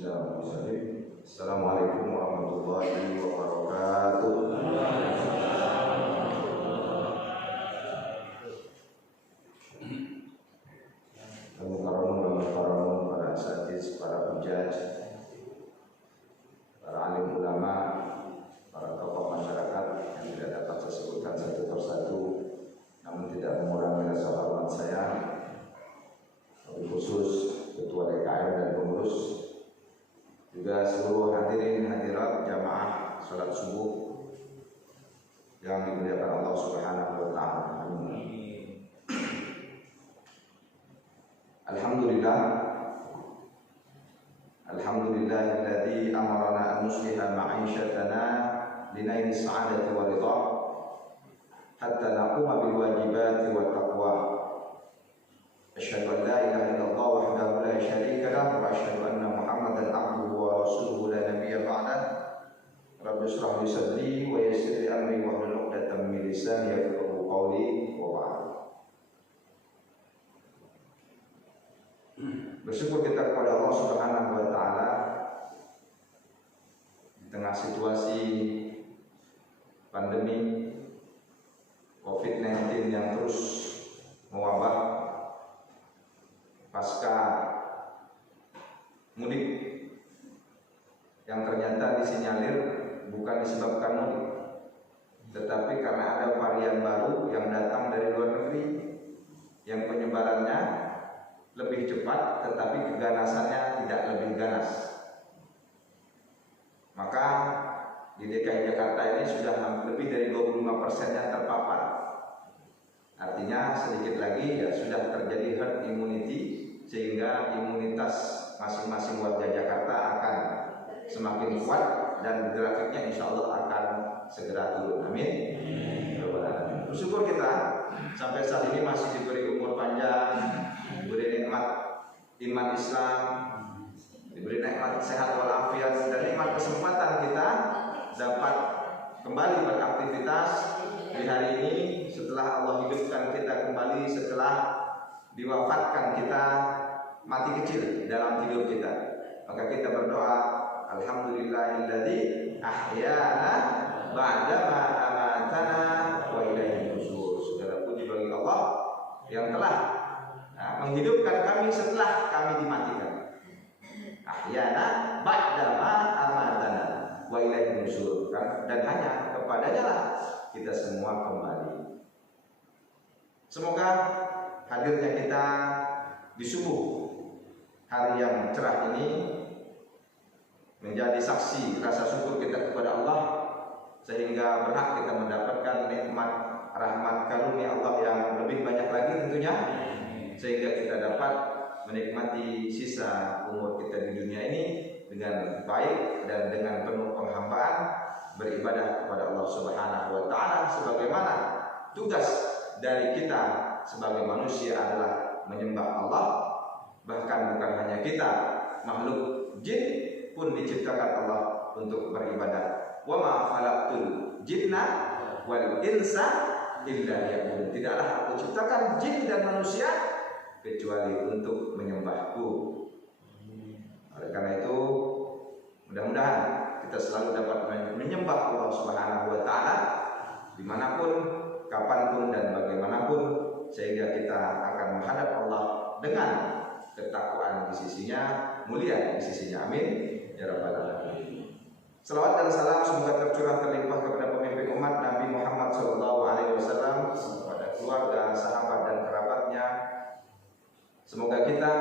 Bismillahirrahmanirrahim. Assalamualaikum warahmatullahi wabarakatuh. Para asatidz, para hujjaj, para alim ulama, para tokoh masyarakat yang tidak dapat saya sebutkan satu persatu, namun tidak mengurangi rasa hormat saya, lebih khusus Ketua DKM dan pengurus, juga seluruh hadirin hadirat jamaah salat subuh yang dimuliakan Allah Subhanahu wa taala. Alhamdulillahilladzi amarna an nusliha ma'isyatana linaili sa'adati wa ridha hatta naquma bil wajibati wat taqwa. Asyhadu an la ilaha illallah wahdahu la syarika lahu wa asyhadu anna Muhammadan abduhu wa rasuluhu la nabiyya ba'dah. Rabbi shrah li sadri wa yassir li amri wahlul 'uqdatam min lisani yafqahu qawli wa ba'd. Bersyukur kita kepada Allah Subhanahu wa taala di tengah situasi pandemi COVID-19 yang terus mewabah pasca mudik yang ternyata disinyalir bukan disebabkan mudik, tetapi karena ada varian baru yang datang dari luar negeri yang penyebarannya lebih cepat tetapi keganasannya tidak lebih ganas. Maka di DKI Jakarta ini sudah lebih dari 25%-nya terpapar. Artinya sedikit lagi ya sudah terjadi herd immunity, sehingga imunitas masing-masing warga Jakarta akan semakin kuat dan grafiknya insya Allah akan segera turun. Amin. Bersyukur kita sampai saat ini masih diberi umur panjang, diberi nikmat iman Islam, diberi nikmat sehat walafiat, dan nikmat kesempatan kita dapat kembali beraktivitas di hari ini setelah Allah hidupkan kita kembali setelah diwafatkan kita mati kecil dalam tidur kita. Maka kita berdoa, alhamdulillahilladzi ahyana ba'da ma amatana wa ilaihi nusyur. Segala puji bagi Allah yang telah menghidupkan kami setelah kami dimatikan. Ahyana ba'da ma amatana wa ilaihi nusyur. Dan hanya kepadanya lah kita semua kembali. Semoga hadirnya kita di subuh hari yang cerah ini menjadi saksi rasa syukur kita kepada Allah, sehingga berhak kita mendapatkan nikmat rahmat karunia Allah yang lebih banyak lagi tentunya, sehingga kita dapat menikmati sisa umur kita di dunia ini dengan baik dan dengan penuh penghambaan beribadah kepada Allah Subhanahu wa taala, sebagaimana tugas dari kita sebagai manusia adalah menyembah Allah. Bahkan bukan hanya kita, makhluk jin pun diciptakan Allah untuk beribadah. Wa ma khalaqtul jinna wal insa illa liya'budun. Tidaklah aku ciptakan jin dan manusia kecuali untuk menyembahku. Oleh karena itu, mudah-mudahan kita selalu dapat menyembah Allah Subhanahu wa taala dimanapun, kapanpun dan bagaimanapun, sehingga kita akan menghadap Allah dengan ketakwaan di sisinya, mulia di sisinya. Amin ya rabbal alamin. Salawat dan salam semoga tercurah terlimpah kepada pemimpin umat Nabi Muhammad SAW, kepada keluarga, sahabat dan kerabatnya. Semoga kita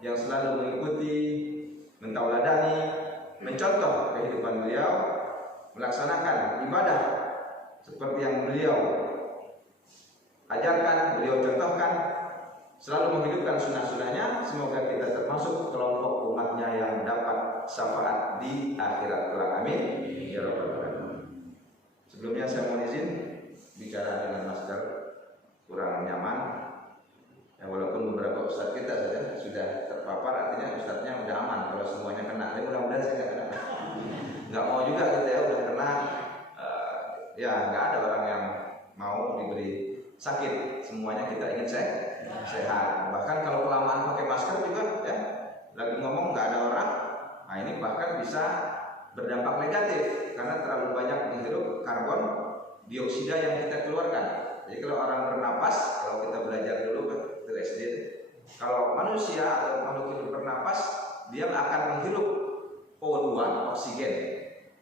yang selalu mengikuti, mentauladani, mencontoh kehidupan beliau, melaksanakan ibadah seperti yang beliau ajarkan, beliau contohkan, selalu menghidupkan sunnah-sunnahnya. Semoga kita termasuk kelompok umatnya yang dapat syafaat di akhirat kelak. Amin ya rabbal alamin. Sebelumnya saya mohon izin bicara dengan masker kurang nyaman. Ya, walaupun beberapa ustadz kita saja sudah terpapar, artinya ustadznya udah aman kalau semuanya kena. Tapi mudah-mudahan saya nggak kena. Nggak mau juga kita ya udah kena. Ya nggak ada orang yang mau diberi sakit, semuanya kita ingin sehat. Bahkan kalau kelamaan pakai masker juga ya, lagi ngomong nggak ada orang, Nah, ini bahkan bisa berdampak negatif karena terlalu banyak menghirup karbon dioksida yang kita keluarkan. Jadi kalau orang bernapas, kalau kita belajar dulu ke SD, kalau manusia atau makhluk hidup bernapas, dia akan menghirup O2, oksigen.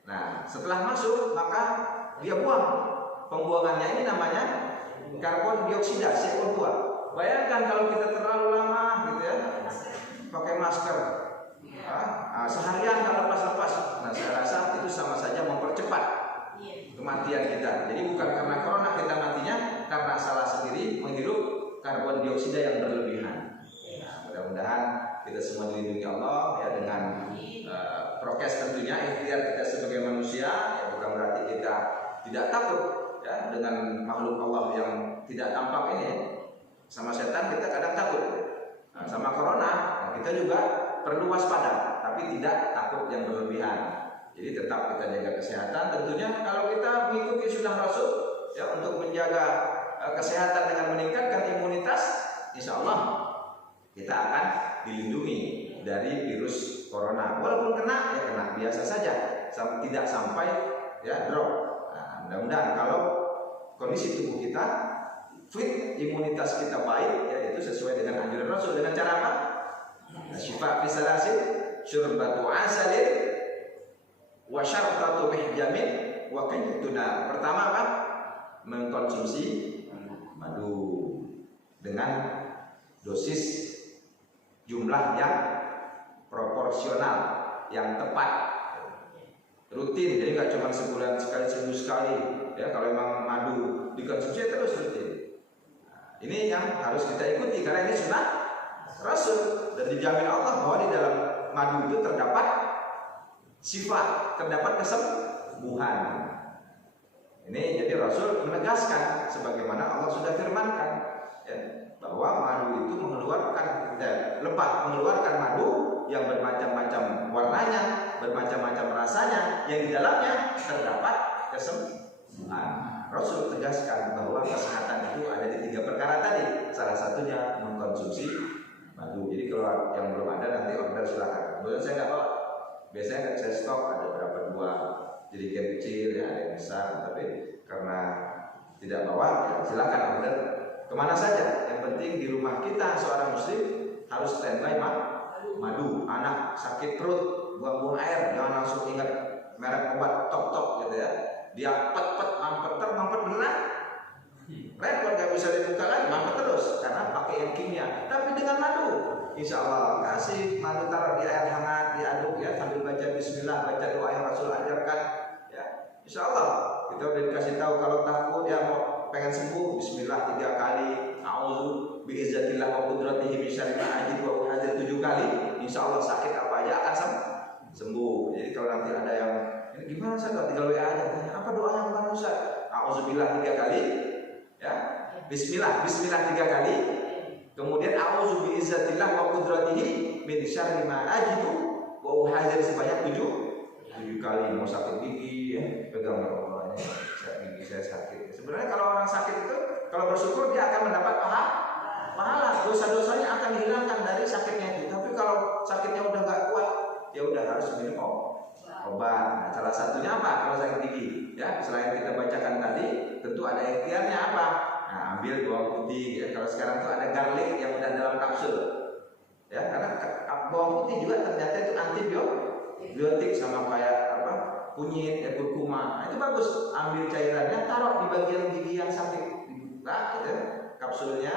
Nah, setelah masuk maka dia buang. Pembuangannya ini namanya karbon dioksida, CO2. Bayangkan kalau kita terlalu lama gitu ya, pakai masker, seharian kalau lepas-lepas, nah saya rasa itu sama saja mempercepat kematian kita. Jadi bukan karena corona kita matinya, karena salah sendiri menghirup karbon dioksida yang berlebihan. Nah, mudah-mudahan kita semua dilindungi Allah ya dengan prokes tentunya, ikhtiar kita sebagai manusia. Ya, bukan berarti kita tidak takut ya dengan makhluk Allah yang tidak tampak ini. Sama setan kita kadang takut, nah, sama corona nah kita juga perlu waspada, tapi tidak takut yang berlebihan. Jadi tetap kita jaga kesehatan. Tentunya kalau kita mengikuti sunnah Rasul ya untuk menjaga kesehatan dengan meningkatkan imunitas, insya Allah kita akan dilindungi dari virus corona. Walaupun kena ya kena biasa saja, tidak sampai ya drop. Nah, mudah-mudahan kalau kondisi tubuh kita fit, imunitas kita baik, ya itu sesuai dengan anjuran Rasul. Dengan cara apa? Syifa fi salasin, syurbatu asalin, wa syartatu mihjamin, wa kayyutuna. Pertama apa? Mengkonsumsi madu dengan dosis jumlah yang proporsional, yang tepat, rutin. Jadi nggak cuma sebulan sekali, seminggu sekali. Ya kalau memang madu dikonsumsi terus rutin. Ini yang harus kita ikuti karena ini sunnah Rasul dan dijamin Allah bahwa di dalam madu itu terdapat sifat, terdapat kesembuhan. Ini jadi Rasul menegaskan sebagaimana Allah sudah firmankan ya, bahwa madu itu mengeluarkan madu yang bermacam-macam warnanya, bermacam-macam rasanya, yang di dalamnya terdapat kesembuhan. Rasul tegaskan bahwa kesehatan itu ada di 3 perkara tadi. Salah satunya mengkonsumsi madu. Jadi kalau yang belum ada nanti order silakan. Kemudian saya nggak bawa. Biasanya saya stok ada berapa buah jerigen kecil ya, ada yang besar. Tapi karena tidak bawa, ya silakan order kemana saja. Yang penting di rumah kita seorang muslim harus standby madu. Anak sakit perut, buang-buang air, jangan langsung ingat merek obat top gitu ya. Dia mampet beneran, repot gak bisa dibuka lagi, mampet terus karena pakai yang kimia. Tapi dengan madu, insya Allah kasih madu, taruh di air hangat, diaduk ya sambil baca Bismillah, baca doa yang Rasul ajarkan. Ya, insya Allah kita udah dikasih tahu kalau takut ya mau pengen sembuh, Bismillah 3 kali, A'udzu biizzatillah wa qudratihi min syarri ma ajidu wa uhadir 7 kali, insya Allah sakit apa aja akan sembuh. Jadi kalau nanti ada yang gimana Ustaz, tinggal WA aja. Apa doanya bukan Ustaz? A'udzubillah 3 kali, ya. Bismillah 3 kali. Kemudian a'udzu biizzatillah wa qudratihi min syarri ma ajidu wa uhadir sebanyak 7 kali. Mau sakit gigi ya, pegang Allah ini gigi saya sakit. Sebenarnya kalau orang sakit itu kalau bersyukur dia akan mendapat pahala. Dosa-dosanya akan dihilangkan dari sakitnya itu. Tapi kalau sakitnya udah nggak kuat, ya udah harus minum obat. Nah, salah satunya apa? Kalau sakit gigi, ya selain kita bacakan tadi, tentu ada ikhtiarnya apa? Nah, ambil bawang putih. Ya. Kalau sekarang tuh ada garlic yang udah dalam kapsul, ya karena bawang putih juga ternyata itu antibiotik sama kayak apa? Kunyit, kurkuma. Nah, itu bagus. Ambil cairannya, taruh di bagian gigi yang sakit, dibuka, gitu, kapsulnya,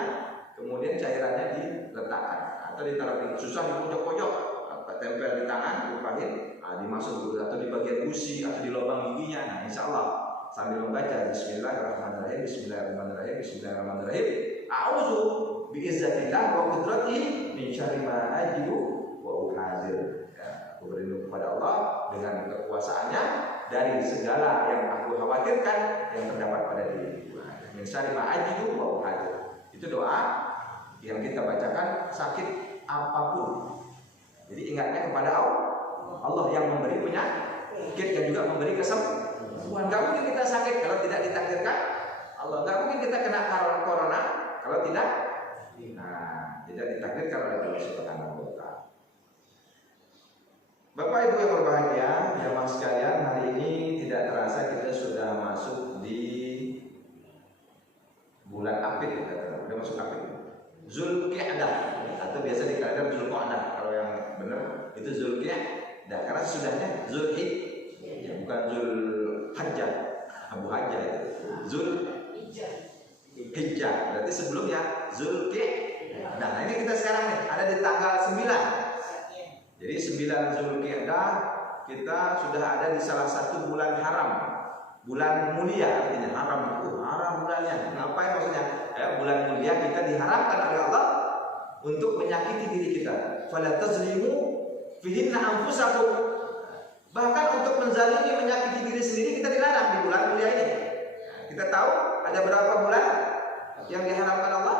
kemudian cairannya diletakkan atau ditaruh di susah di pojok-pojok, tempel di tangan, lupain. Dimasuk dulu atau di bagian gusi atau di lubang giginya. Nah, insya Allah sambil membaca Bismillahirrahmanirrahim, Bismillahirrahmanirrahim, Bismillahirrahmanirrahim. A'udzu biizzatillah wa qudratihi min syarri ma ajidu wa uhadir. Ya, aku berlindung kepada Allah dengan kekuasaannya dari segala yang aku khawatirkan yang terdapat pada diriku. Min syarri ma ajidu wa uhadir. Itu doa yang kita bacakan sakit apapun. Jadi ingatnya kepada Allah yang memberi penyakit dan juga memberi kesembuhan. Gak mungkin kita sakit kalau tidak ditakdirkan Allah. Gak mungkin kita kena corona kalau tidak ditakdirkan oleh Allah Subhanahu wa Ta'ala. Bapak Ibu yang berbahagia, jamaah sekalian, hari ini tidak terasa kita sudah masuk di bulan Apit, sudah masuk Apit. Zulqia'dah atau biasa dikatakan Zulqa'dah, kalau yang benar itu Zulqia'dah karena sudahnya Zulhijjah, ya, bukan Zulhajjah, Abu Hajjah itu. Zulhijjah berarti sebelumnya Zulqia'dah. Nah, ini kita sekarang nih ada di tanggal 9. Jadi 9 Zulqia'dah kita sudah ada di salah satu bulan haram, bulan mulia, artinya haram itu haram bulannya. Ngapain maksudnya? Bulan mulia kita diharamkan oleh Allah untuk menyakiti diri kita. Fala tazlimu fihinna anfusakum. Bahkan untuk menzalimi, menyakiti diri sendiri kita dilarang di bulan mulia ini. Kita tahu ada berapa bulan yang diharamkan Allah?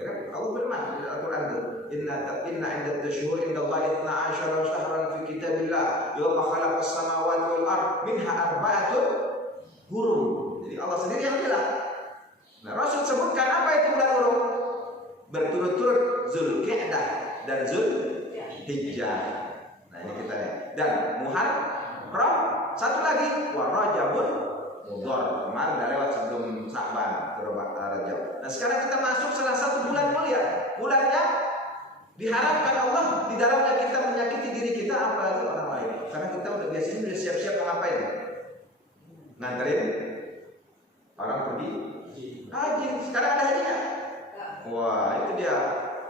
Ya kan? Allah firman di Al-Qur'an itu, Inna 'indat tashhur indallahi 12 syahran fi kitabillah yawma khalaqas samawati wal ard minha arba'atun hurum. Jadi Allah sendiri yang bilang. Nah, Rasul sebutkan apa itu bulan hurum? Berturut-turut Zulqia'dah dan Zulhijjah. Nah, ini kita lihat. Dan Muharram, satu lagi wa Rajabun Mudhar. Kemarin udah lewat sebelum Sa'ban, Rajab. Nah, sekarang kita masuk salah satu bulan mulia. Bulannya diharapkan Allah di dalamnya kita menyakiti diri kita, apalagi orang lain. Karena kita udah biasanya udah siap-siap ngapain? Nganterin orang pergi haji. Sekarang ada hajinya. Wah, itu dia.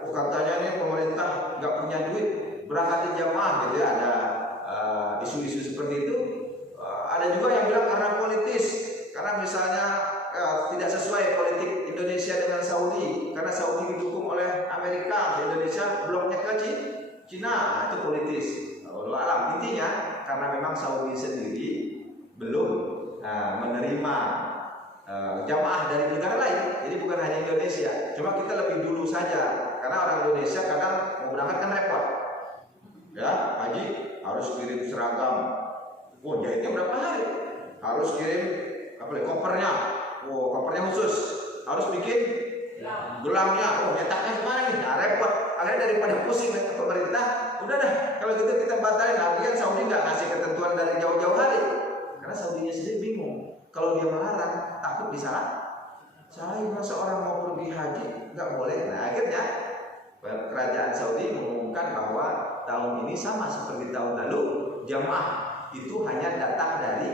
Oh, katanya nih pemerintah nggak punya duit berangkatin jamaah gitu ya. Ada isu-isu seperti itu. Ada juga yang bilang karena politis, karena misalnya tidak sesuai politik Indonesia dengan Saudi, karena Saudi didukung oleh Amerika, Indonesia bloknya ke Cina, itu politis. Wallahu alam. Intinya karena memang Saudi sendiri belum menerima jamaah dari negara lain, jadi bukan hanya Indonesia. Cuma kita lebih dulu saja, karena orang Indonesia kadang mau berangkat kan repot. Ya, haji harus kirim seragam. Oh, jahitnya berapa hari? Harus kirim kopernya. Oh, kopernya khusus. Harus bikin gelangnya. Oh, nyetaknya gimana nih? Nah, repot. Akhirnya daripada pusing ke pemerintah, udah dah, kalau gitu kita batalin. Lagian Saudi nggak ngasih ketentuan dari jauh-jauh hari, karena Saudinya sendiri bingung. Kalau dia melarang, takut disalah. Saya masa orang mau pergi haji nggak boleh. Nah, akhirnya kerajaan Saudi mengumumkan bahwa tahun ini sama seperti tahun lalu, jamaah itu hanya datang dari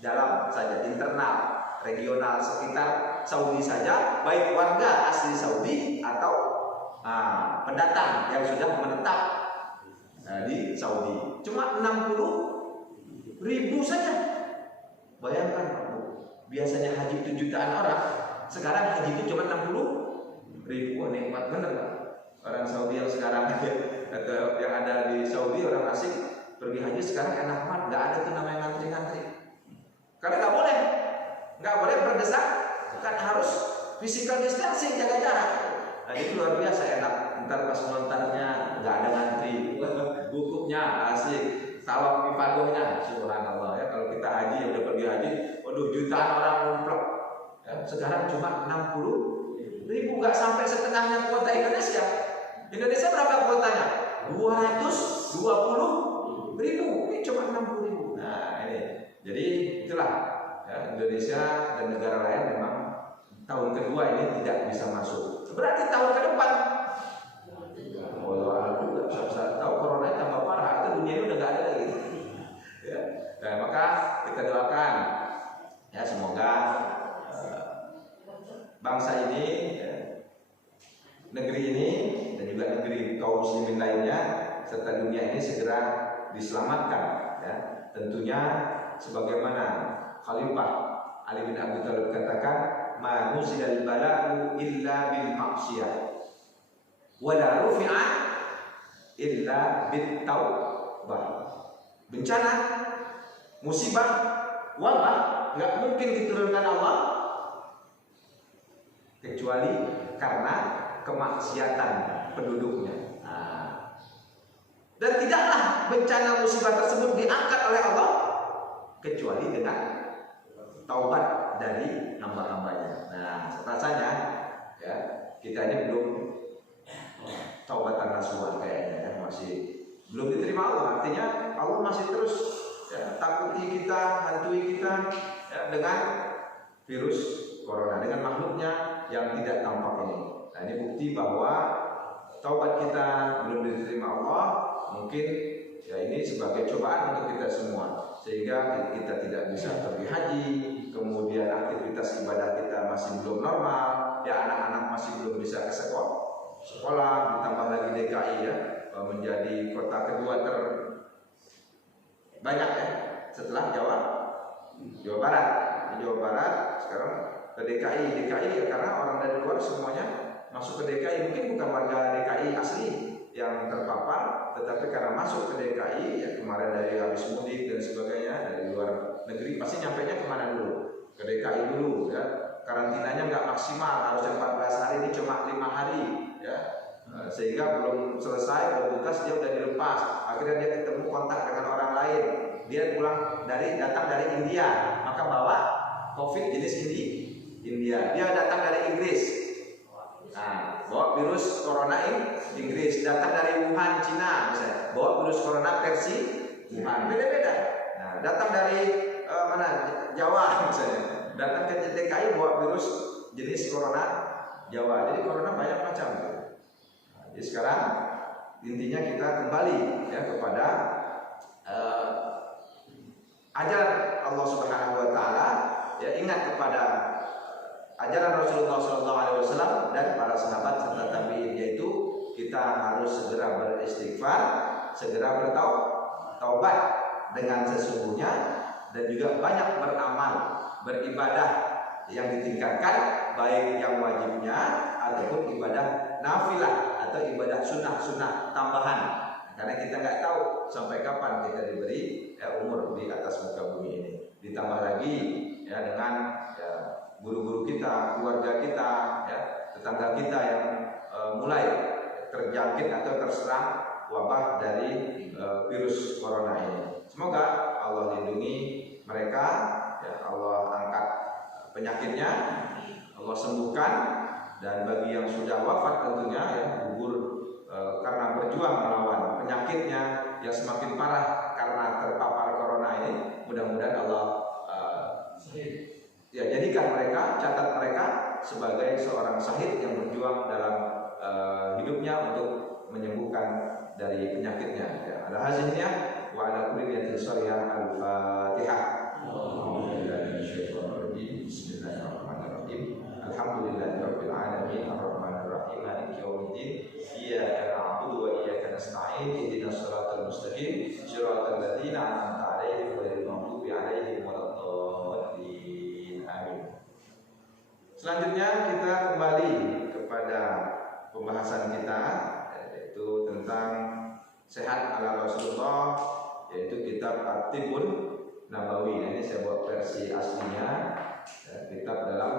dalam saja, internal, regional sekitar Saudi saja, baik warga asli Saudi atau pendatang yang sudah menetap di Saudi. Cuma 60.000 saja. Bayangkan, biasanya haji itu jutaan orang, sekarang haji itu cuma 60.000. Oh, nikmat bener Pak. Orang Saudi yang sekarang atau yang ada di Saudi, orang asing pergi haji sekarang enak banget, nggak ada tuh namanya ngantri-ngantri. Karena nggak boleh berdesak, kan harus physical distancing, jaga jarak. Nah, itu luar biasa enak. Ntar pas ngontarnya nggak ada ngantri, wukufnya asik, tawaf ifadohnya, subhanallah ya. Kalau kita haji, ya udah pergi haji, waduh jutaan orang ngumpul. Ya, sekarang cuma 60.000, nggak sampai setengahnya kuota Indonesia. Indonesia berapa kuotanya? 220.000, ini cuma 60.000. Nah, ini. Jadi itulah ya, Indonesia dan negara lain memang tahun kedua ini tidak bisa masuk. Berarti tahun ke depan, walau bisa tahu corona tambah parah, itu dunia ini udah nggak ada lagi. Ya. Nah, maka kita doakan ya semoga bangsa ini, negeri ini dan juga negeri kaum muslimin lainnya serta dunia ini segera diselamatkan. Ya. Tentunya sebagaimana Khalifah Ali bin Abi Thalib katakan, ma nuzilal bala'u illa bil ma'siyah wa la rufi'a illa bit taubah. Bencana, musibah, wabah nggak mungkin diturunkan Allah kecuali karena kemaksiatan penduduknya. Dan tidaklah bencana musibah tersebut diangkat oleh Allah kecuali dengan taubat dari hamba-hambanya. Nah, rasanya ya kita ini belum taubatan nasuha kayaknya ya, masih belum diterima Allah. Artinya Allah masih terus takuti kita, hantui kita dengan virus corona, dengan makhluknya yang tidak tampak ini. Nah, ini bukti bahwa taubat kita belum diterima Allah. Mungkin ini sebagai cobaan untuk kita semua, sehingga kita tidak bisa pergi haji, kemudian aktivitas ibadah kita masih belum normal, anak-anak masih belum bisa ke sekolah, ditambah lagi DKI menjadi kota kedua terbanyak setelah Jawa Barat. Di Jawa Barat sekarang ke DKI karena orang dari luar semuanya masuk ke DKI. Mungkin bukan warga DKI asli yang terpapar, tetapi karena masuk ke DKI kemarin dari habis mudik dan sebagainya dari luar negeri, pasti nyampainya kemana dulu? Ke DKI dulu karantinanya nggak maksimal, harusnya 14 hari, ini cuma 5 hari sehingga belum selesai, belum tuntas dia udah dilepas. Akhirnya dia ketemu kontak dengan orang lain, dia datang dari India, maka bawa COVID jenis India. Dia datang dari Inggris, bawa virus corona Inggris. Datang dari Wuhan, Cina misalnya, bawa virus corona versi Wuhan, beda-beda. Nah, datang dari Jawa misalnya, datang ke DKI bawa virus jenis corona Jawa. Jadi corona banyak macam. Jadi sekarang intinya kita kembali kepada ajaran Allah Subhanahu wa taala, ingat kepada ajaran Rasulullah SAW dan para sahabat serta tabi'in, yaitu kita harus segera beristighfar, segera bertaubat dengan sesungguhnya, dan juga banyak beramal, beribadah yang ditingkatkan, baik yang wajibnya ataupun ibadah nafilah atau ibadah sunnah tambahan. Karena kita nggak tahu sampai kapan kita diberi umur di atas muka bumi ini. Ditambah lagi dengan guru-guru kita, keluarga kita, tetangga kita yang mulai terjangkit atau terserang wabah dari virus corona ini. Semoga Allah lindungi mereka, Allah angkat penyakitnya, Allah sembuhkan, dan bagi yang sudah wafat tentunya gugur karena berjuang melawan penyakitnya yang semakin parah karena terpapar corona ini, mudah-mudahan Allah jadikan mereka, catat mereka sebagai seorang syahid yang berjuang dalam hidupnya untuk menyembuhkan dari penyakitnya. Alhamdulillah wa ala kulli niyatin shalihah. Al-Fatihah. Bismillahirrahmanirrahim. Alhamdulillahirabbil alamin arrahmanir rahim maliki yaumiddin iyyaka na'budu wa iyyaka nasta'in ihdinas siratal mustaqim siratal ladzina an'amta 'alaihim ghairil maghdubi 'alaihim waladdallin. Amin. Selanjutnya kita kembali kepada pembahasan kita, yaitu tentang sehat ala Rasulullah, yaitu kitab At-Tibbun Nabawi. Ini saya buat versi aslinya, kitab dalam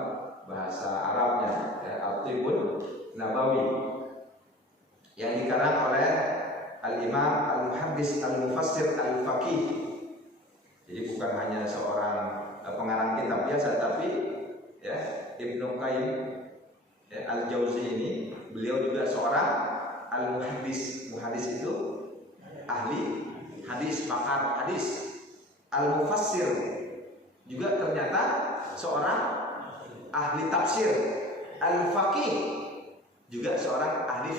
bahasa Arabnya, At-Tibbun Nabawi, yang dikarang oleh Al-Imam Al-Muhaddis Al-Mufassir Al-Faqih. Jadi bukan hanya seorang pengarang kitab biasa, tapi Ibnu Qayyim Al-Jauzi ini, beliau juga seorang Al-Muhaddis. Muhaddis itu ahli hadis, pakar hadis. Al-Mufassir juga ternyata seorang ahli tafsir. Al-Faqih juga seorang ahli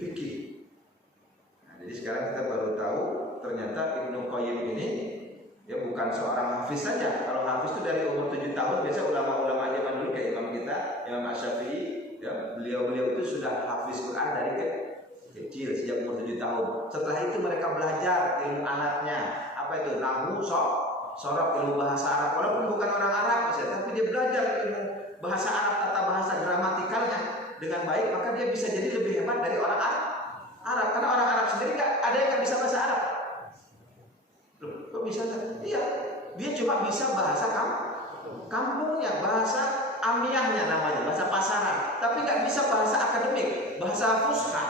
fikih. Jadi sekarang kita baru tahu ternyata Ibnu Qayyim ini bukan seorang hafiz saja. Kalau hafiz itu dari umur 7 tahun, biasa ulama-ulama zaman dulu kayak imam kita, Imam Asy-Syafi'i, beliau itu sudah hafiz Quran dari kecil, sejak umur 7 tahun. Setelah itu mereka belajar ilmu alatnya, apa itu? Nahwu, sorab, ilmu bahasa Arab. Walaupun bukan orang Arab misalnya, tapi dia belajar ilmu bahasa Arab, tata bahasa gramatikalnya dengan baik, maka dia bisa jadi lebih hebat dari orang Arab. Karena orang Arab sendiri ada yang nggak bisa bahasa Arab. Loh, kok bisa? Iya, dia cuma bisa bahasa kampungnya, bahasa amiyahnya namanya, bahasa pasaran, tapi nggak bisa bahasa akademik, bahasa fusha.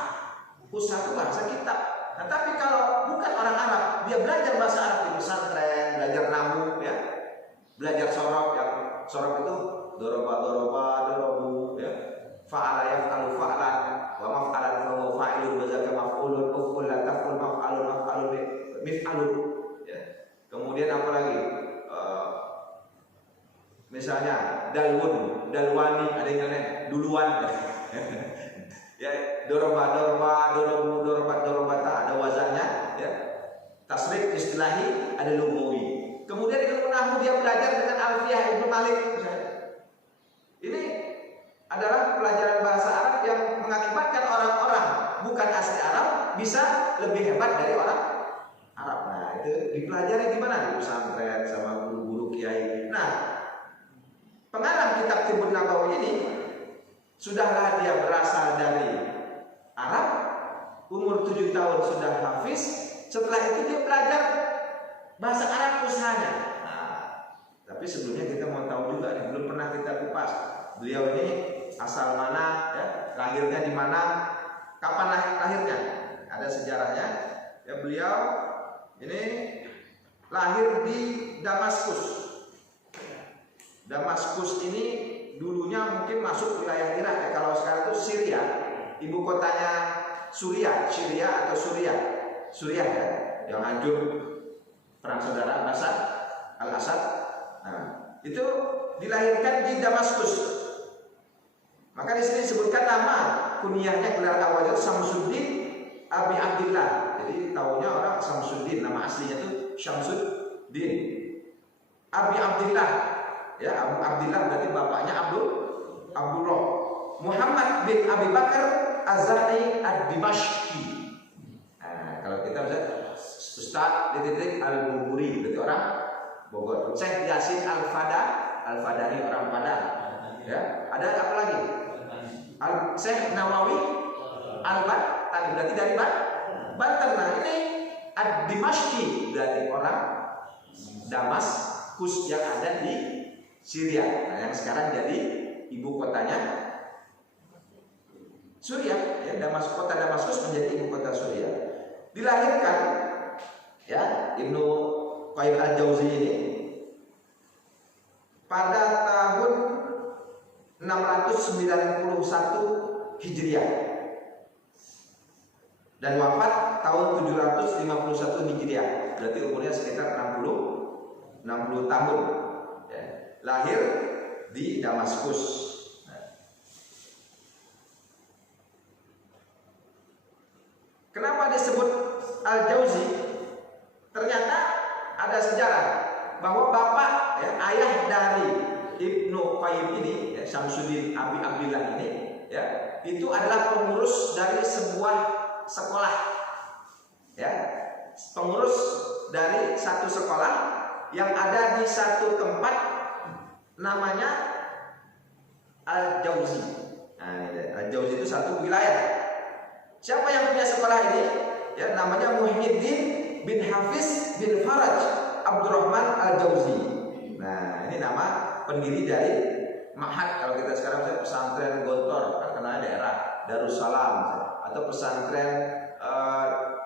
Fusha itu bahasa kitab. Nah, tapi kalau bukan orang Arab, dia belajar bahasa Arab di pesantren, belajar nahwu, belajar sorob, yang sorob itu dorobu, fa'ala yaf'alu fa'lan, wa maf'alan fa huwa fa'ilun wa zaka maf'ulun, uf'ul la taf'ul maf'al misalnya dalwun, dalwani, ada yang lain duluan. Ya, dorobata ada wazannya, ya. Tasrif istilahi, ada lugawi. Kemudian ilmu nahwu dia belajar dengan Alfiyah Ibnu Malik misalnya. Ini adalah pelajaran bahasa Arab yang mengakibatkan orang-orang bukan asli Arab bisa lebih hebat dari orang Arab. Nah, itu dipelajari di mana? Di pesantren sama guru-guru kiai. Nah, pengarang kitab Tibbun Nabawi ini sudahlah dia berasal dari Arab, umur 7 tahun sudah hafiz. Setelah itu dia belajar bahasa Arab usahanya. Nah, tapi sebelumnya kita mau tahu juga nih, belum pernah kita kupas. Beliau ini asal mana, ya, lahirnya di mana, kapan lahirnya? Ada sejarahnya. Ya, beliau ini lahir di Damaskus. Damaskus ini dulunya mungkin masuk wilayah Irak, ya. Kalau sekarang itu Syria, ibu kotanya Syria atau Suriah, ya, yang hancur perang saudara Al-Asad. Nah, itu dilahirkan di Damaskus. Maka di sini disebutkan nama kunyahnya, gelar awalnya Syamsuddin Abi Abdillah. Jadi tahunya orang Syamsuddin, nama aslinya itu Syamsuddin Abi Abdillah. Ya, Abu Abdillah berarti bapaknya Abdullah. Muhammad bin Abi Bakar Az-Zani Ad-Dimashqi. Nah, kalau kita bisa Ustaz Al-Bumburi, berarti orang Bogor. Syekh Yasin Al-Fadani orang Padang. Ya, ada apa lagi? Syekh Nawawi Al-Bantani, berarti dari Banten. Nah, ini Ad-Dimashqi berarti orang Damaskus yang ada di Syria. Nah, yang sekarang jadi ibu kotanya Suriah, ya. Kota Damaskus menjadi ibu kota Suriah. Dilahirkan, ya, Ibnu Qayyim Al-Jauzi ini pada tahun 691 Hijriah dan wafat tahun 751 Hijriah. Berarti umurnya sekitar 60 tahun. Ya. Lahir di Damaskus. Kenapa disebut Al-Jauzi? Ternyata ada sejarah bahwa bapak, ya, ayah dari Ibnu Qayyim ini, ya, Syamsuddin Abi Abdillah ini, ya, itu adalah pengurus dari sebuah sekolah, ya, pengurus dari satu sekolah yang ada di satu tempat namanya Al-Jauzi. Nah, Al-Jauzi itu satu wilayah. Siapa yang punya sekolah ini? Ya, namanya Muhyiddin bin Hafiz bin Faraj Abdurrahman Al-Jauzi. Nah, ini nama pendiri dari Ma'had. Kalau kita sekarang misalnya pesantren Gontor, terkenal daerah Darussalam, atau pesantren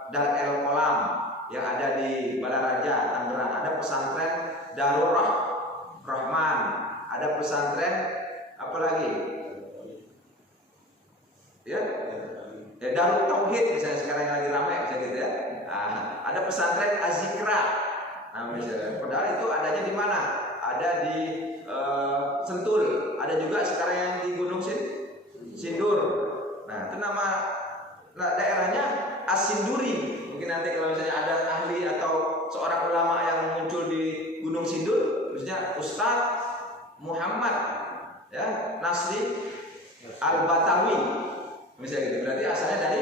Dar El Kolam yang ada di Balaraja, Tangerang. Ada pesantren Darul Rahman, ada pesantren apa lagi? Ya, Darul Tauhid misalnya sekarang yang lagi ramai, misalnya gitu, ya. Nah, ada pesantren Az-Zikra. Nah, misalnya, padahal itu adanya di mana? Ada di Sentul, ada juga sekarang yang di Gunung Sindur. Nah, itu nama daerahnya As-Sinduri. Mungkin nanti kalau misalnya ada ahli atau seorang ulama yang muncul di Gunung Sindur, misalnya Ustadz Muhammad, ya, Nasri Al-Batawi, misalnya gitu. Berarti asalnya dari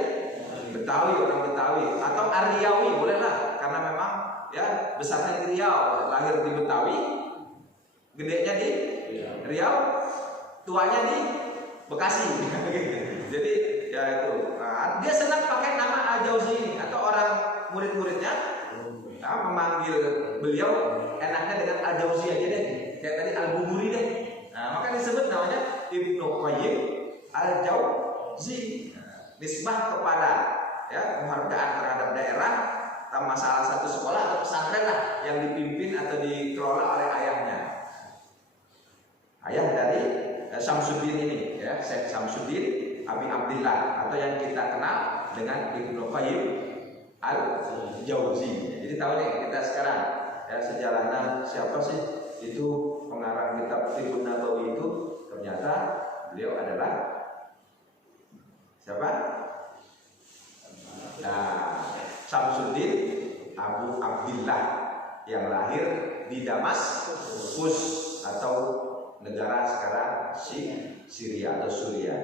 Betawi, orang Betawi, atau Aryawi, bolehlah, karena memang, ya, besarnya di Riau, lahir di Betawi, gedenya di Riau, tuanya di Bekasi. Jadi, ya itu. Nah, dia senang pakai nama Al-Jauzi ini, atau orang murid-muridnya, ya, memanggil beliau enaknya dengan Al-Jauzi aja deh, kayak tadi Al-Bumburi deh. Nah, maka disebut namanya Ibnu Qayyim Al-Jauzi. Nisbah kepada, ya, penghargaan terhadap daerah, sama salah satu sekolah atau pesantren lah yang dipimpin atau dikelola oleh ayahnya. Ayah dari Syamsuddin ini, ya, Syekh Syamsuddin Abi Abdillah, atau yang kita kenal dengan Ibnu Qayyim Al-Jauzi. Jadi tahu nih kita sekarang, ya, sejarahnya siapa sih itu pengarang kitab Tibbun Nabawi itu ternyata beliau adalah siapa? Nah, Syamsuddin Abu Abdillah yang lahir di Damaskus atau negara sekarang Syria atau Suriah.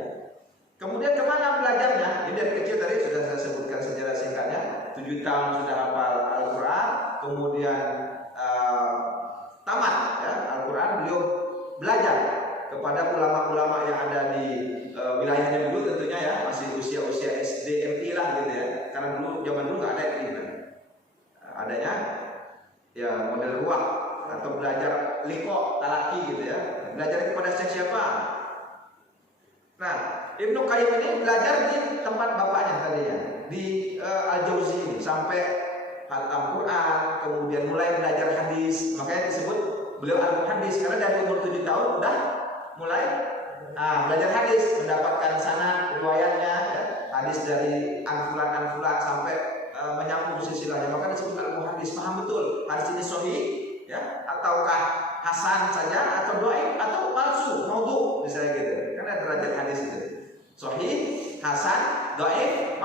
Kemudian kemana belajarnya? Ini dari kecil tadi sudah saya sebutkan sejarah singkatnya. 7 tahun sudah hafal Al-Quran, kemudian tamat ya, Al-Quran. Beliau belajar kepada ulama-ulama yang ada di wilayahnya dulu tentunya ya, masih usia-usia SD, MI lah gitu ya. Karena zaman dulu nggak ada MI kan. Adanya ya model ruang atau belajar liko talaki gitu ya. Belajar kepada siapa? Nah, Ibnu Qayyim ini belajar di tempat bapaknya tadinya di Al-Jauzi ini sampai khatam Quran, kemudian mulai belajar hadis. Makanya disebut beliau al-muhaddis karena dari umur 7 tahun udah mulai belajar hadis, mendapatkan sanad riwayatnya ya, hadis dari an-fulan sampai menyambung silsilahnya. Maka disebut al-muhaddis, paham betul hadis ini sahih ya ataukah hasan saja atau dhaif atau palsu, maudhu misalnya gitu. Karena derajat hadis itu sahih, hasan, dhaif,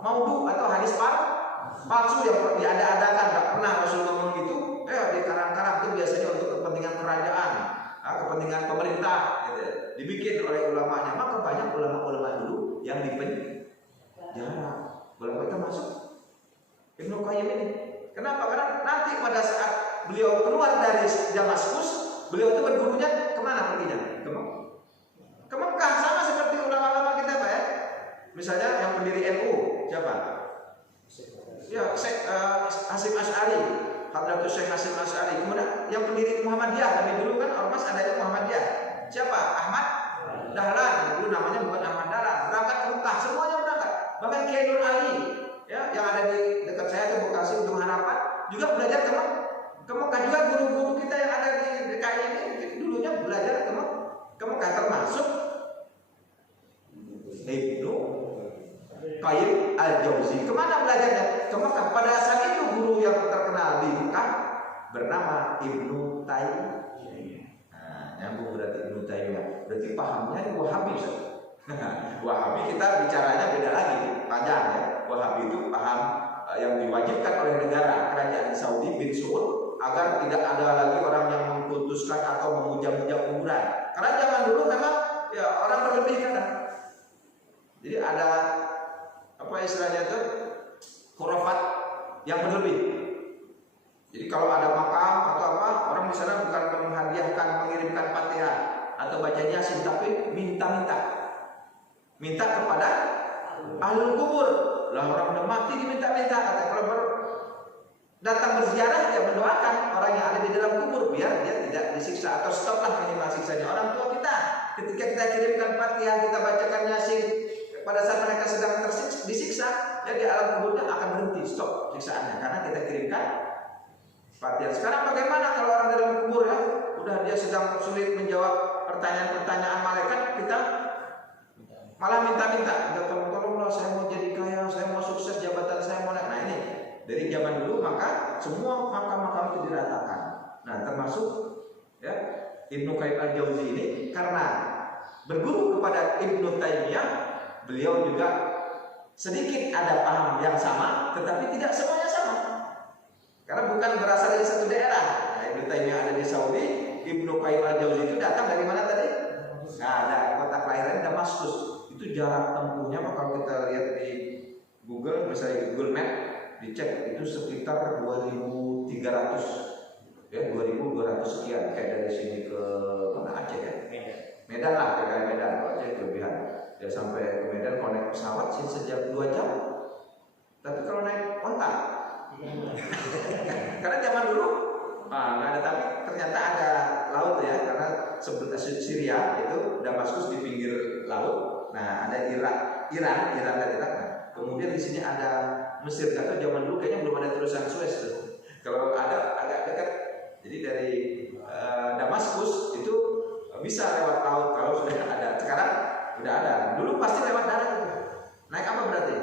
maudhu atau hadis palsu yang diada-adakan, nggak pernah Rasul ngomong gitu. Di karang-karang itu biasanya untuk kepentingan kerajaan, kepentingan pemerintah gitu. Dibikin oleh ulamanya. Maka banyak ulama-ulama dulu yang dipenjara. Ulama itu masuk Ibnu Qayyim ini. Kenapa? Karena nanti pada saat beliau keluar dari Damaskus, beliau itu bergurunya kemana perginya? Ke Mekah, sama seperti ulama-ulama kita Pak ya. Misalnya yang pendiri NU siapa? Ya, Syekh Hasyim Asy'ari, Hadratus Syekh Hasyim Asy'ari. Kemudian yang pendiri Muhammadiyah, tapi dulu kan ormas adanya Muhammadiyah. Siapa? Ahmad Dahlan. Dulu namanya bukan Ahmad Dahlan. Berangkat ke Mekah, semuanya berangkat. Bahkan Kiai Nur Ali ya, yang ada di dekat saya di Bekasi untuk Harapan juga belajar ke Mekah. Juga guru-guru kita yang ada di DKI ini dulunya belajar ke Mekah, termasuk Ibnu Qayyim Al-Jauzi. Kemana belajarnya? Ke Mekah. Pada saat itu guru yang terkenal di Mekah bernama Ibnu Taimiyah. Nyambung berarti Ibnu Taimiyah. Berarti pahamnya ini Wahabi. Wahabi kita bicaranya beda lagi, panjang ya. Wahabi itu paham yang diwajibkan oleh negara kerajaan Saudi bin Saud agar tidak ada lagi orang yang mengkultuskan atau memuja-muja kuburan. Karena zaman dulu memang ya orang berlebih kan. Jadi ada apa istilahnya itu khurafat yang berlebih. Jadi kalau ada makam atau apa, orang di sana bukan menghadiahkan, mengirimkan Fatihah atau baca Yasin, tapi minta kepada ahlul kubur. Lah orang udah mati diminta-minta. Kalau datang berziarah ya mendoakan orang yang ada di dalam kubur biar dia tidak disiksa atau stoplah minimal siksanya. Orang tua kita ketika kita kirimkan Fatihah, kita bacakan Yasin, pada saat mereka sedang disiksa, ya di alam kuburnya akan berhenti, stop siksaannya karena kita kirimkan Fatihah. Sekarang bagaimana kalau orang dalam kubur ya, udah dia sedang sulit menjawab pertanyaan-pertanyaan malaikat, kita malah minta-minta, tolonglah saya mau jadi kaya, saya mau sukses, jabatan saya mau naik. Nah ini dari zaman dulu maka semua makam-makam itu diratakan. Nah termasuk ya Ibnu Qayyim Al-Jauzi ini karena berguru kepada Ibnu Taimiyah, beliau juga sedikit ada paham yang sama, tetapi tidak semuanya sama. Karena bukan berasal dari satu daerah. Nah, Ibnu Taimiyah ada di Saudi, Ibnu Qayyim Al-Jauzi itu datang dari mana tadi? Nah, dari kota kelahiran Damaskus. Itu jarak tempuhnya, kalau kita lihat di Google, misalnya Google Map, dicek itu sekitar 2.300 ya, 2.200 sekian, kayak dari sini ke mana Aceh ya? Medan lah, kayak Medan, kalau Aceh kelebihan. Ya sampai ke Medan kalau naik pesawat sih sejam 2 jam. Tapi kalau naik onta, karena zaman dulu nggak ada, tapi ternyata ada laut ya, karena sebelum Syria itu Damaskus di pinggir laut. Nah ada Iran dan Irak. Nah, kemudian di sini ada Mesir. Atau zaman dulu kayaknya belum ada terusan Suez tuh. Kalau ada agak dekat. Jadi dari Damaskus itu bisa lewat laut kalau sudah ada. Sekarang udah ada. Dulu pasti lewat darat itu. Naik apa berarti?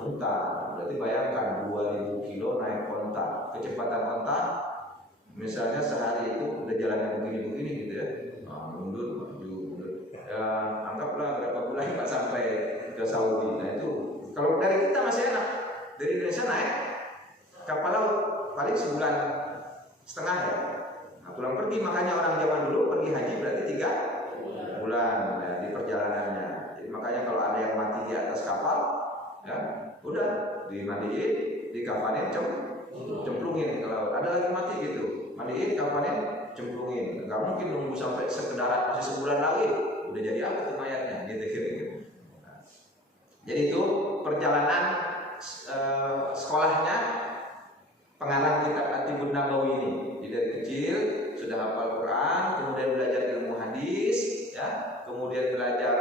Onta. Berarti bayangkan 2000 kilo naik onta. Kecepatan onta Misalnya sehari itu udah jalannya begini-begini gitu ya, mundur, maju, mundur. Ya, anggaplah berapa bulan nggak sampai ke Saudi. Nah itu kalau dari kita masih enak, dari Indonesia naik kapal laut paling sebulan setengah ya. Nah, pulang pergi, makanya orang zaman dulu pergi haji berarti 3 bulan ya, di perjalanannya. Jadi makanya kalau ada yang mati di atas kapal, ya udah dimandiin, dikafanin, cemplungin ke laut. Ada lagi mati gitu, mandiin, kafanin, cemplungin. Nggak mungkin nunggu sampai sekedar masih sebulan lagi, udah jadi apa tuh mayatnya, gitu. Nah, jadi itu perjalanan sekolahnya pengarang kitab At-Tibbun Nabawi ini. Jadi dari kecil sudah hafal Quran, kemudian belajar ilmu hadis, ya, kemudian belajar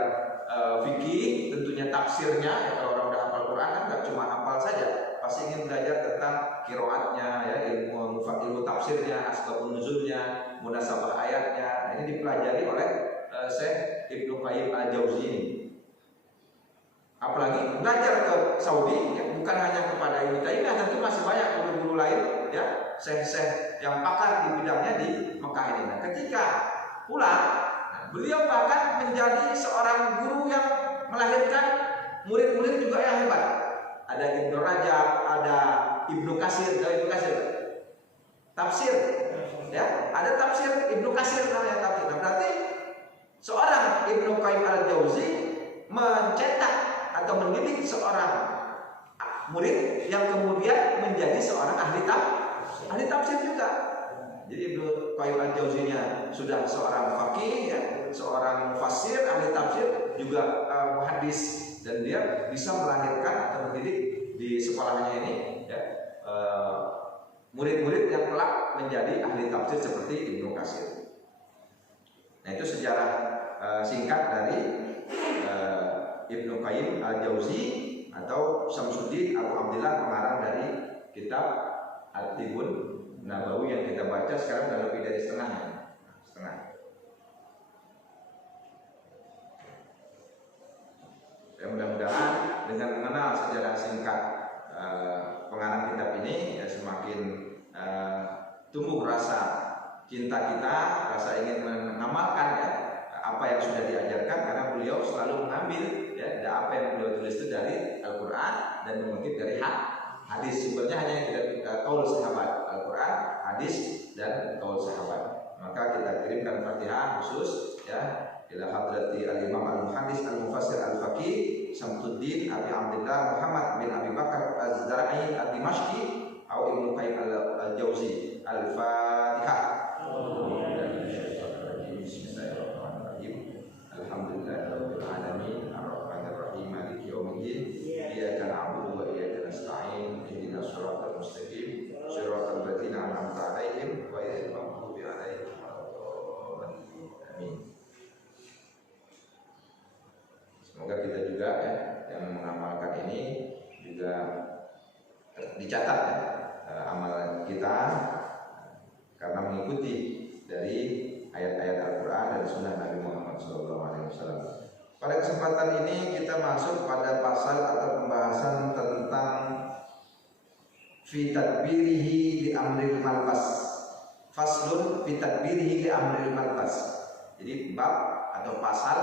fikih, tentunya tafsirnya. Ya, kalau orang udah hafal Quran kan nggak cuma hafal saja, pasti ingin belajar tentang qiraatnya, ya, ilmu tafsirnya, asbabun nuzulnya, munasabah ayatnya. Nah, ini dipelajari oleh Syekh Ibnu Qayyim Al-Jauzi ini. Apalagi belajar ke Saudi, ya, bukan hanya kepada Ibnu Taimiyah, tentu masih banyak guru-guru lain, ya, syekh-syekh yang pakar di bidangnya di Mekah ini. Nah, ketika pulang, beliau bahkan menjadi seorang guru yang melahirkan murid-murid juga yang hebat. Ada Ibnu Rajab, ada Ibnu Katsir, tafsir, ya, ada tafsir Ibnu Katsir namanya tafsir. Nah, berarti seorang Ibnu Qayyim Al-Jauzi mencetak atau mendidik seorang murid yang kemudian menjadi seorang ahli tafsir juga. Jadi Ibnu Qayyim Al-Jauzinya sudah seorang faqih, ya, seorang mufassir, ahli tafsir, juga muhaddis, dan dia bisa melahirkan atau mendidik di sekolahnya ini, ya, murid-murid yang kelak menjadi ahli tafsir seperti Ibnu Katsir. Nah, itu sejarah singkat dari Ibnu Qayyim Al-Jauzi atau Syamsuddin Abu Abdillah, pengarang dari kitab At-Tibbun Nabawi yang kita baca sekarang sudah lebih dari setengah. Ya, mudah-mudahan dengan mengenal sejarah singkat pengarang kitab ini, ya, semakin tumbuh rasa cinta kita, rasa ingin mengamalkan, ya, apa yang sudah diajarkan, karena beliau selalu mengambil, ya, apa yang beliau tulis itu dari Al-Quran dan mengutip dari hadis. Sumbernya hanya dari qaul sahabat, Al-Quran, hadis, dan qaul sahabat. Maka kita kirimkan Fatihah khusus, ya, ila hadrati al-Imam al-Muhaddis al-Mufassir al-Faqih Syamsuddin Abi Abdillah Muhammad bin Abi Bakar Az-Zar'i al-Dimashqi atau Ibnu Qayyim Al-Jauzi. Al-Fatihah. Alhamdulillahirabbil alamin arrahmanir rahim maliki yaumiddin iyyaka na'budu wa iyyaka nasta'in ihdinas siratal mustaqim siratal ladzina an'amta 'alaihim ghairil maghdubi 'alaihim waladdallin. Amin. Semoga kita juga, ya, yang mengamalkan ini juga dicatat, ya, amalan kita karena mengikuti dari ayat-ayat Al-Quran dan Sunnah Nabi Muhammad SAW. Pada kesempatan ini kita masuk pada pasal atau pembahasan tentang fi tadbirihi li amril malbas. Faslun fi tadbirihi li amril malbas. Jadi bab atau pasal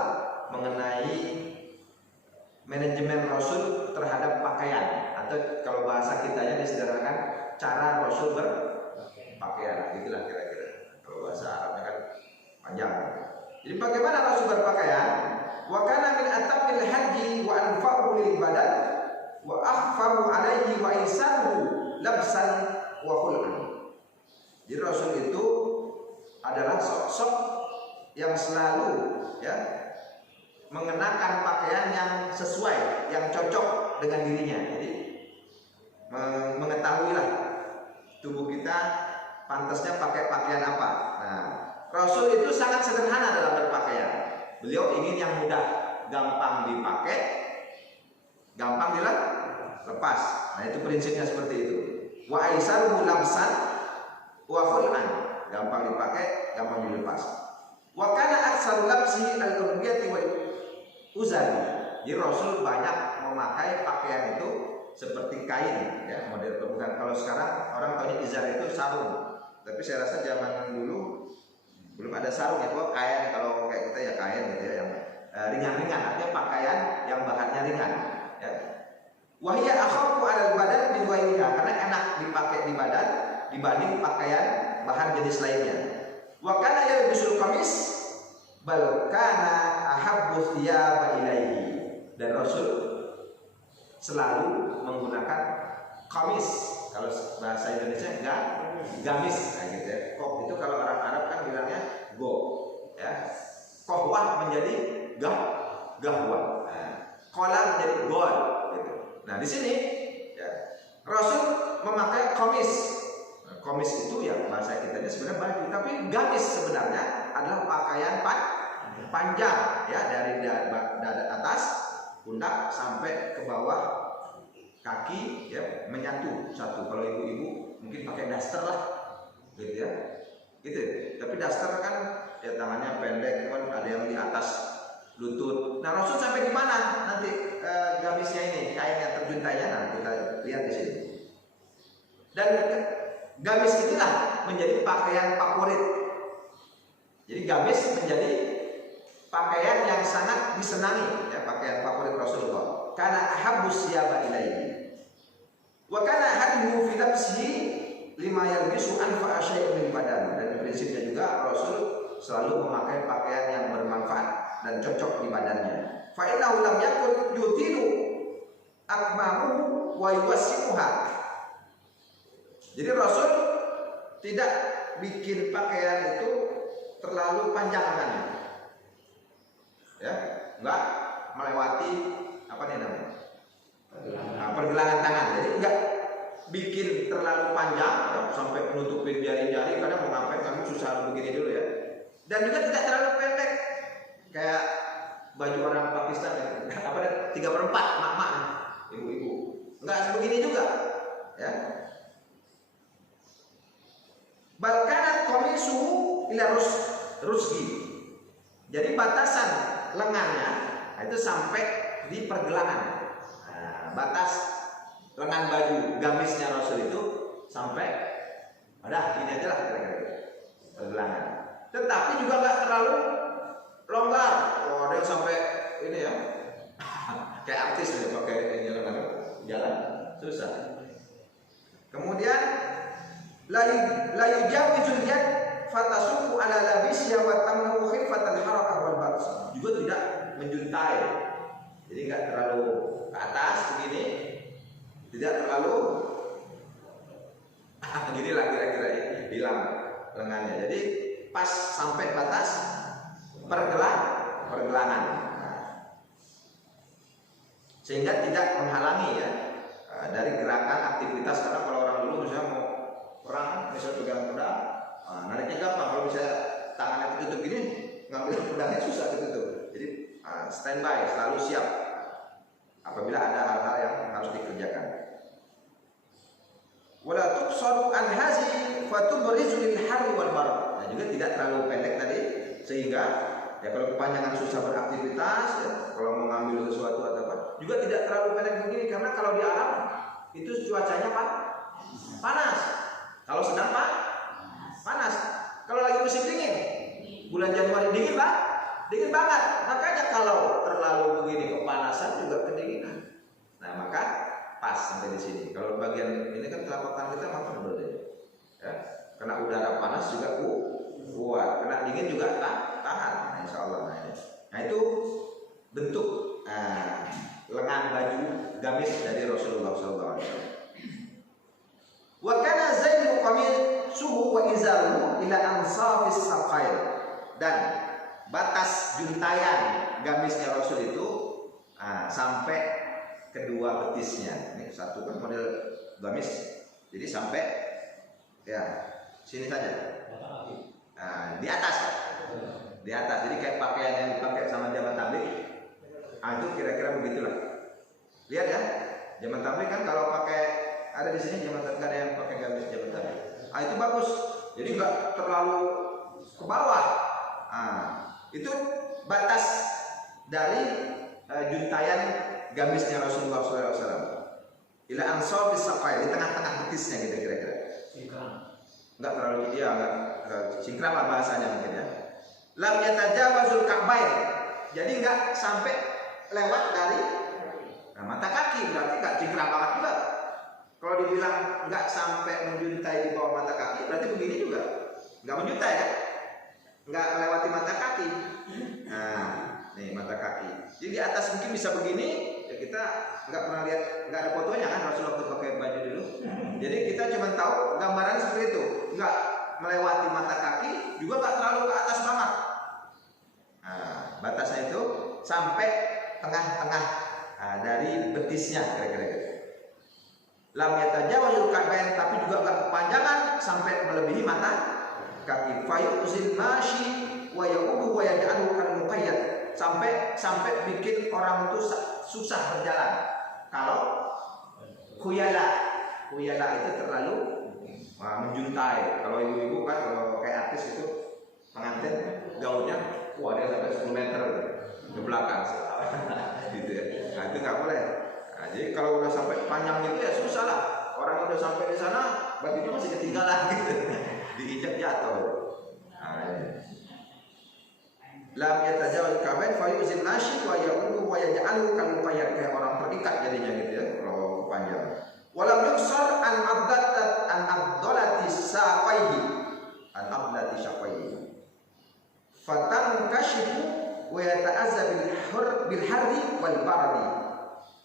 mengenai manajemen Rasul terhadap pakaian, atau kalau bahasa kitanya disederhanakan cara Rasul berpakaian, gitulah kira-kira. Kalau bahasa Arabnya kan panjang. Jadi bagaimana Rasul berpakaian? Wa kana min atamil haji wa anfa'u lil badan wa akhfaru alaihi wa isahu labsan wa khul'an. Jadi Rasul itu adalah sosok yang selalu, ya, mengenakan pakaian yang sesuai, yang cocok dengan dirinya. Jadi mengetahuilah tubuh kita pantasnya pakai pakaian apa. Nah, Rasul itu sangat sederhana dalam berpakaian. Beliau ingin yang mudah, gampang dipakai, gampang dilepas. Nah, itu prinsipnya seperti itu. Wa aisaruhu labsan wa khul'an, gampang dipakai, gampang dilepas. Wa kana aktsaru labsi al-qurbiyati wa uzari. Jadi Rasul banyak memakai pakaian itu seperti kain, ya, model bukan kalau sekarang orang tahunya izar itu sarung. Tapi saya rasa zaman dulu belum ada sarung ya, kain, kalau kayak kita ya kain gitu ya, yang ringan-ringan, artinya pakaian yang bahannya ringan ya. Wahia akhafu 'alal badan min ghairiha, karena enak dipakai di badan dibanding pakaian bahan jenis lainnya. Wa kana yalbisul qamis bal kana ahabbu thiyaba ilaihi, dan Rasul selalu menggunakan qamis, kalau bahasa Indonesia gamis, nah gitu ya. Kok itu kalau orang Arab kan bilangnya go ya. Kohwah menjadi gahwah. Nah, kola menjadi gol gitu. Nah, di sini ya, Rasul memakai qamis. Nah, qamis itu ya bahasa kita ini sebenarnya baju, tapi gamis sebenarnya adalah pakaian panjang ya, dari dada atas pundak sampai ke bawah kaki ya, menyatu satu. Kalau ibu-ibu mungkin pakai daster lah gitu ya, gitu. Tapi daster kan ya tangannya pendek, kan ada yang di atas lutut. Nah, Rasul sampai di mana nanti gamisnya ini, kainnya terjuntainya, nah kita lihat di sini. Dan gamis inilah menjadi pakaian favorit. Jadi gamis menjadi pakaian yang sangat disenangi ya, pakaian favorit Rasulullah. Karena ahabbus siyaba ilaihi. Wa kana hadihu fi nafsihi lima yalbisu anfa'a syai'in min badan. Dan prinsipnya juga Rasul selalu memakai pakaian yang bermanfaat dan cocok di badannya. Fa innahu lam yakun yutilu akmahu wa yuwassiquha. Jadi Rasul tidak bikin pakaian itu terlalu panjang lengannya. Ya, enggak melewati apa nih namanya? Pergelangan tangan. Jadi enggak bikin terlalu panjang ya, sampai menutupin jari-jari. Kadang mau ngapain kami susah begini dulu ya. Dan juga tidak terlalu pendek kayak baju orang Pakistan ya. Apa 3/4 mak-mak ibu-ibu. Enggak sebegini juga ya. Balkanat qamisuhu ila rusgi. Jadi batasan lengannya itu sampai di pergelangan. Nah, batas lengan baju gamisnya Rasul itu sampai udah ini aja lah kira-kira pergelangan. Tetapi juga nggak terlalu longgar. Oh, ada yang sampai ini ya, kayak artis ya pakai ini lengan jalan susah. Kemudian la yujawizul yad fatasuku ala labisya wa tamnahu khifatal harakah wal bars. Juga tidak menjuntai. Jadi enggak terlalu ke atas begini, tidak terlalu gini lah kira-kira bilang lengannya. Jadi pas sampai batas pergelangan. Sehingga tidak menghalangi ya dari gerakan aktivitas. Karena kalau orang dulu misalnya mau perang, misalnya pegang pedang, nariknya gampang. Kalau misalnya tangannya tertutup gini, ngambil pedangnya susah tertutup. Jadi standby, selalu siap apabila ada hal-hal yang harus dikerjakan. Wala tuqsadu an hazi fatubrizu lil harri wal barad. Nah, juga tidak terlalu pendek tadi sehingga ya kalau kepanjangan susah beraktivitas ya, kalau mau ngambil sesuatu atau apa, juga tidak terlalu pendek begini karena kalau di Arab itu cuacanya panas. Kalau sedang panas. Kalau lagi musim dingin, bulan Januari dingin banget. Makanya kalau terlalu begini kepanasan juga kedinginan. Nah, maka pas sampai di sini. Kalau bagian ini kan telapak tangan kita makan berarti. Ya. Kena udara panas juga kuat, kena dingin juga tahan. Nah, insya Allah. Nah, itu bentuk lengan baju gamis dari Rasulullah SAW. Wa kana zaidu qamisuhu wa izaruhu ila ansafis saqail. Dan batas juntayan gamisnya Rasul itu sampai kedua betisnya. Ini satu kan model gamis. Jadi sampai ya sini saja. Di atas ya. Di atas. Jadi kayak pakaian yang dipakai sama zaman tabligh. Itu kira-kira begitulah. Lihat ya. Zaman tabligh kan kalau pakai ada di sini zaman tabligh, ada yang pakai gamis zaman tabligh. Itu bagus. Jadi enggak terlalu ke bawah. Itu batas dari juntayan gamisnya Rasulullah SAW. Ila ansafis saqail, di tengah-tengah betisnya gitu kira-kira. enggak terlalu ya, enggak singkrang lah bahasanya mungkin ya. Lam yatajawazul ka'bain. Jadi enggak sampai lewat dari mata kaki, berarti enggak cingkrang banget juga. Kalau dibilang enggak sampai menjuntai di bawah mata kaki, berarti begini juga. Enggak menjuntai ya. Enggak melewati mata kaki. Nah, nih mata kaki. Jadi di atas mungkin bisa begini, ya kita enggak pernah lihat, enggak ada fotonya kan Rasul waktu pakai baju dulu. Jadi kita cuma tahu gambaran seperti itu, enggak melewati mata kaki, juga enggak terlalu ke atas banget. Nah, batasnya itu sampai tengah-tengah dari betisnya kira-kira gitu. Lam yatajawazul ka'bain, tapi juga enggak kepanjangan sampai melebihi mata kaki. Fayuzil mashi wa yaqubu wa yaj'alu kal muqayyad, sampai bikin orang itu susah berjalan. Kalau khuyala itu terlalu menjuntai. Kalau ibu-ibu kan kalau kayak artis itu pengantin gaunnya dia sampai 10 meter ke belakang gitu ya. Nah itu nggak boleh. Nah, jadi kalau udah sampai panjang itu ya susah lah. Orang udah sampai di sana bajunya masih ketinggalan gitu. Diinjak jatuh. Lam yatajawaz ka'bain fayuzil nashi wa yaqulu wa yaj'alu kal muqayyad, kayak orang terikat jadinya gitu ya kalau panjang. Walam yuksar an abdalati saqaihi fatan kashifu wa yata'azza bil harri wal bardi.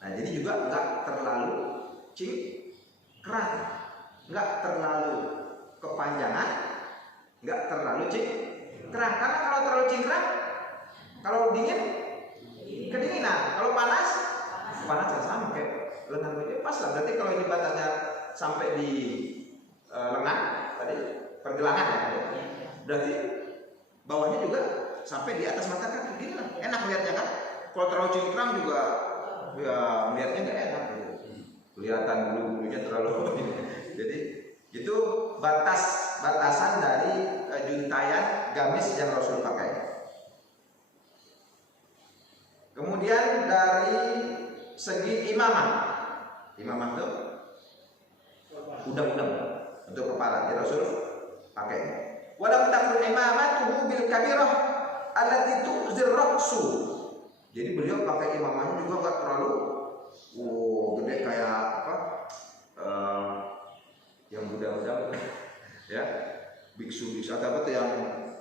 Nah jadi juga enggak terlalu cingkrang, enggak terlalu kepanjangan, enggak terlalu cingkrang. Karena kalau terlalu cingkrang, kalau dingin kedinginan, kalau panas yang sama kayak lengan baju pas lah. Berarti kalau ini batasnya sampai di lengan tadi pergelangan ya, berarti bawahnya juga sampai di atas mata kaki gini lah. Enak lihatnya kan. Kalau terlalu cingkrang juga ya lihatnya nggak enak gitu. Kelihatan bulu-bulunya terlalu jadi itu batasan dari juntayan gamis yang Rasul pakai. Kemudian dari segi imamah itu udang-udang untuk kepala yang Rasul pakai. Walam takun imamatuhu bil kabirah allati tu'zir ra'su. Jadi beliau pakai imamahnya juga enggak terlalu gede kayak apa? Yang muda-muda ya. Biksu atau apa tuh yang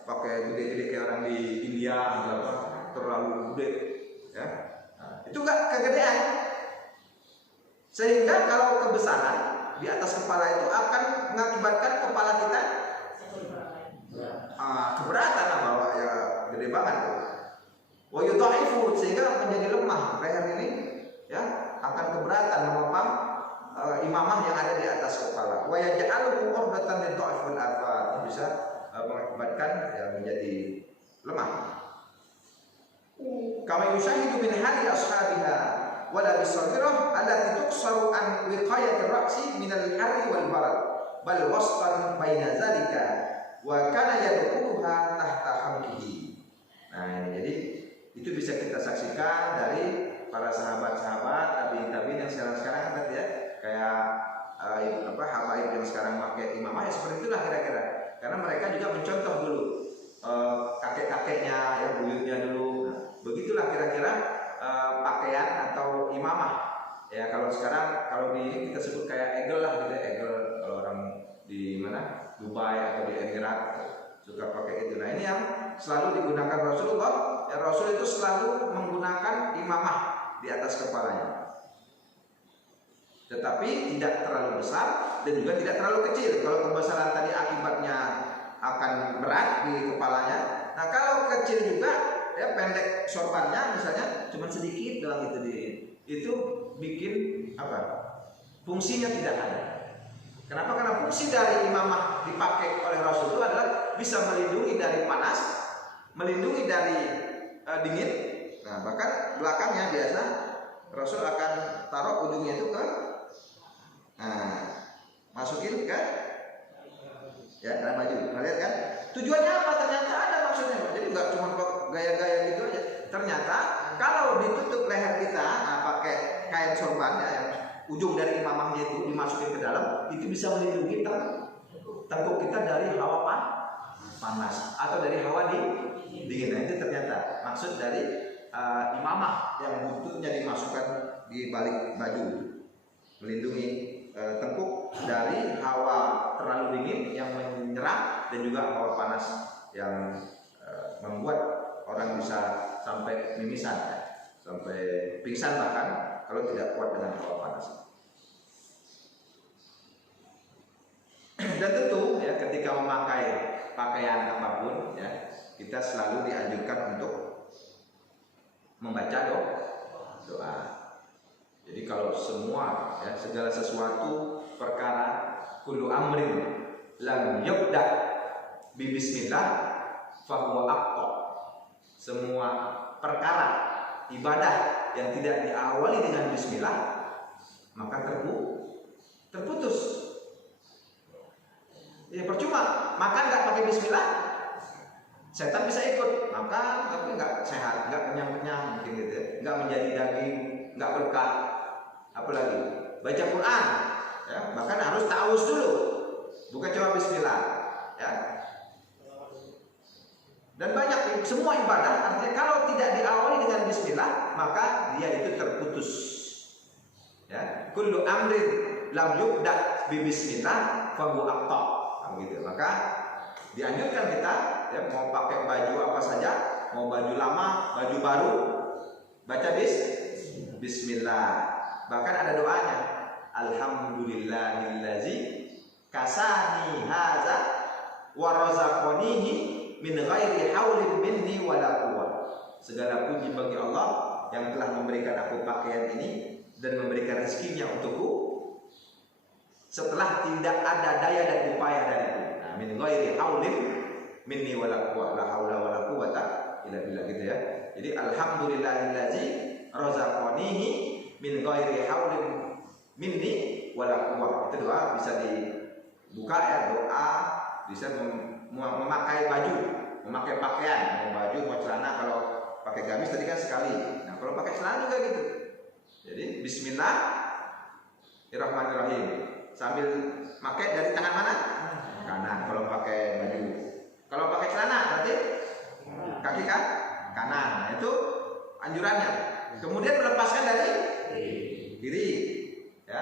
pakai gede-gede kayak orang di India apa terlalu gede ya. Nah, itu enggak kegedean. Sehingga kalau kebesaran di atas kepala itu akan mengakibatkan kepala kita keberatan lah, bahwa ya gede banget tuh. Wa yudha'ifu, sehingga menjadi lemah leher ini ya, akan keberatan menopang imamah yang ada di atas kepala. Wa yaj'aluhu urbatan lidha'if wal afat, bisa mengakibatkan ya menjadi lemah. Kama yushahidu min hali ashabiha wala bisabirah allati tuqsaru an wiqayati ra'si min al-harri wal barad bal wasfan baina zalika wa kana yadkhuluha tahta hamdihi. Nah, ini jadi itu bisa kita saksikan dari para sahabat-sahabat tabi'in yang sekarang kan ya, kayak habaib yang sekarang pakai imamah ya seperti itulah kira-kira. Karena mereka juga mencontoh dulu kakek-kakeknya ya, buyutnya dulu. Nah, begitulah kira-kira pakaian atau imamah. Ya kalau sekarang kalau di kita sebut kayak egel lah gitu, egel kalau orang di mana? Dubai atau di Emirat suka pakai itu. Nah ini yang selalu digunakan Rasulullah. Ya Rasul itu selalu menggunakan imamah di atas kepalanya. Tetapi tidak terlalu besar dan juga tidak terlalu kecil. Kalau kebesaran tadi akibatnya akan berat di kepalanya. Nah kalau kecil juga ya pendek sorbannya misalnya cuma sedikit doang itu bikin apa? Fungsinya tidak ada. Kenapa? Karena fungsi dari imamah dipakai oleh Rasul itu adalah bisa melindungi dari panas, melindungi dari dingin. Nah, bahkan belakangnya biasa Rasul akan taruh ujungnya itu ke masukin ke dalam baju. Nah, lihat kan? Tujuannya apa? Ternyata ada maksudnya. Jadi nggak cuma gaya-gaya gitu aja. Ternyata kalau ditutup leher kita pakai kain sorban ya, yang ujung dari imamahnya itu dimasukin ke dalam, itu bisa melindungi tengkuk kita dari hawa panas atau dari hawa dingin. Nah, itu ternyata maksud dari imamah yang buntutnya dimasukkan di balik baju, melindungi tengkuk dari hawa terlalu dingin yang menyerang dan juga hawa panas yang membuat orang bisa sampai mimisan, sampai pingsan bahkan kalau tidak kuat dengan hawa panas. Dan tentu ya, ketika memakai pakaian apapun ya, kita selalu dianjurkan untuk membaca doa. Jadi kalau semua ya, segala sesuatu perkara kullu amrin lam yubda bi bismillah fahuwa aqta. Semua perkara ibadah yang tidak diawali dengan bismillah maka terputus. Ya percuma makan nggak pakai bismillah, setan bisa ikut makan tapi nggak sehat, nggak kenyang mungkin gitu ya, nggak menjadi daging, nggak berkah. Apalagi baca Quran ya, bahkan harus ta'awuz dulu, bukan cuma bismillah ya. Dan banyak semua ibadah artinya kalau tidak diawali dengan bismillah maka dia itu terputus ya. Kullu amrin lam yubda bi bismillah fa huwa aqta, gitu. Maka dianjurkan kita ya, mau pakai baju apa saja, mau baju lama, baju baru, baca bismillah. Bahkan ada doanya, alhamdulillahillazi kasani haza wa razaqanihi min ghairi haulin minni wala quwwah. Segala puji bagi Allah yang telah memberikan aku pakaian ini dan memberikan rezekinya untukku setelah tidak ada daya dan upaya dariku. Nah, min ghairi haulin minni wala quwwah, la haula wala quwwata illa billah, gitu ya. Jadi alhamdulillahillazi razaqanihi min ghairi haulin minni wala quwwah. Itu doa bisa dibuka ya, doa bisa memakai baju, memakai pakaian, mau baju mau celana. Kalau pakai gamis tadi kan sekali. Nah, kalau pakai celana juga gitu. Jadi bismillahirrahmanirrahim. Sambil pakai dari tangan mana? Kanan kalau pakai baju. Kalau pakai celana berarti kaki kanan. Nah, itu anjurannya. Kemudian melepaskan dari diri. Ya,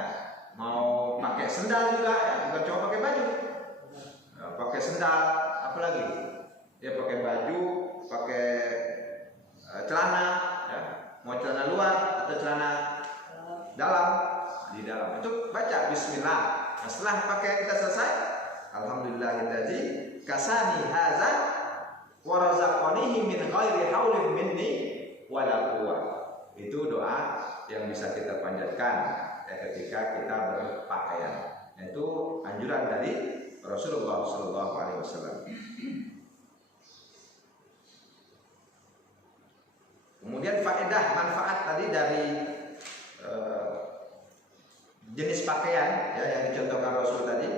mau pakai sendal juga ya, bukan cuma pakai baju. Nah, pakai sendal, apalagi? Ya pakai baju, pakai celana, ya. Mau celana luar atau celana dalam. Di dalam itu baca bismillah. Nah, setelah pakai kita selesai, alhamdulillahillazi kasani haza wa razaqanihi min ghairi haulin minni wala quwwah. Itu doa yang bisa kita panjatkan ya, ketika kita berpakaian. Itu anjuran dari Rasulullah SAW. Kemudian faedah manfaat tadi dari jenis pakaian ya, yang dicontohkan Rasul tadi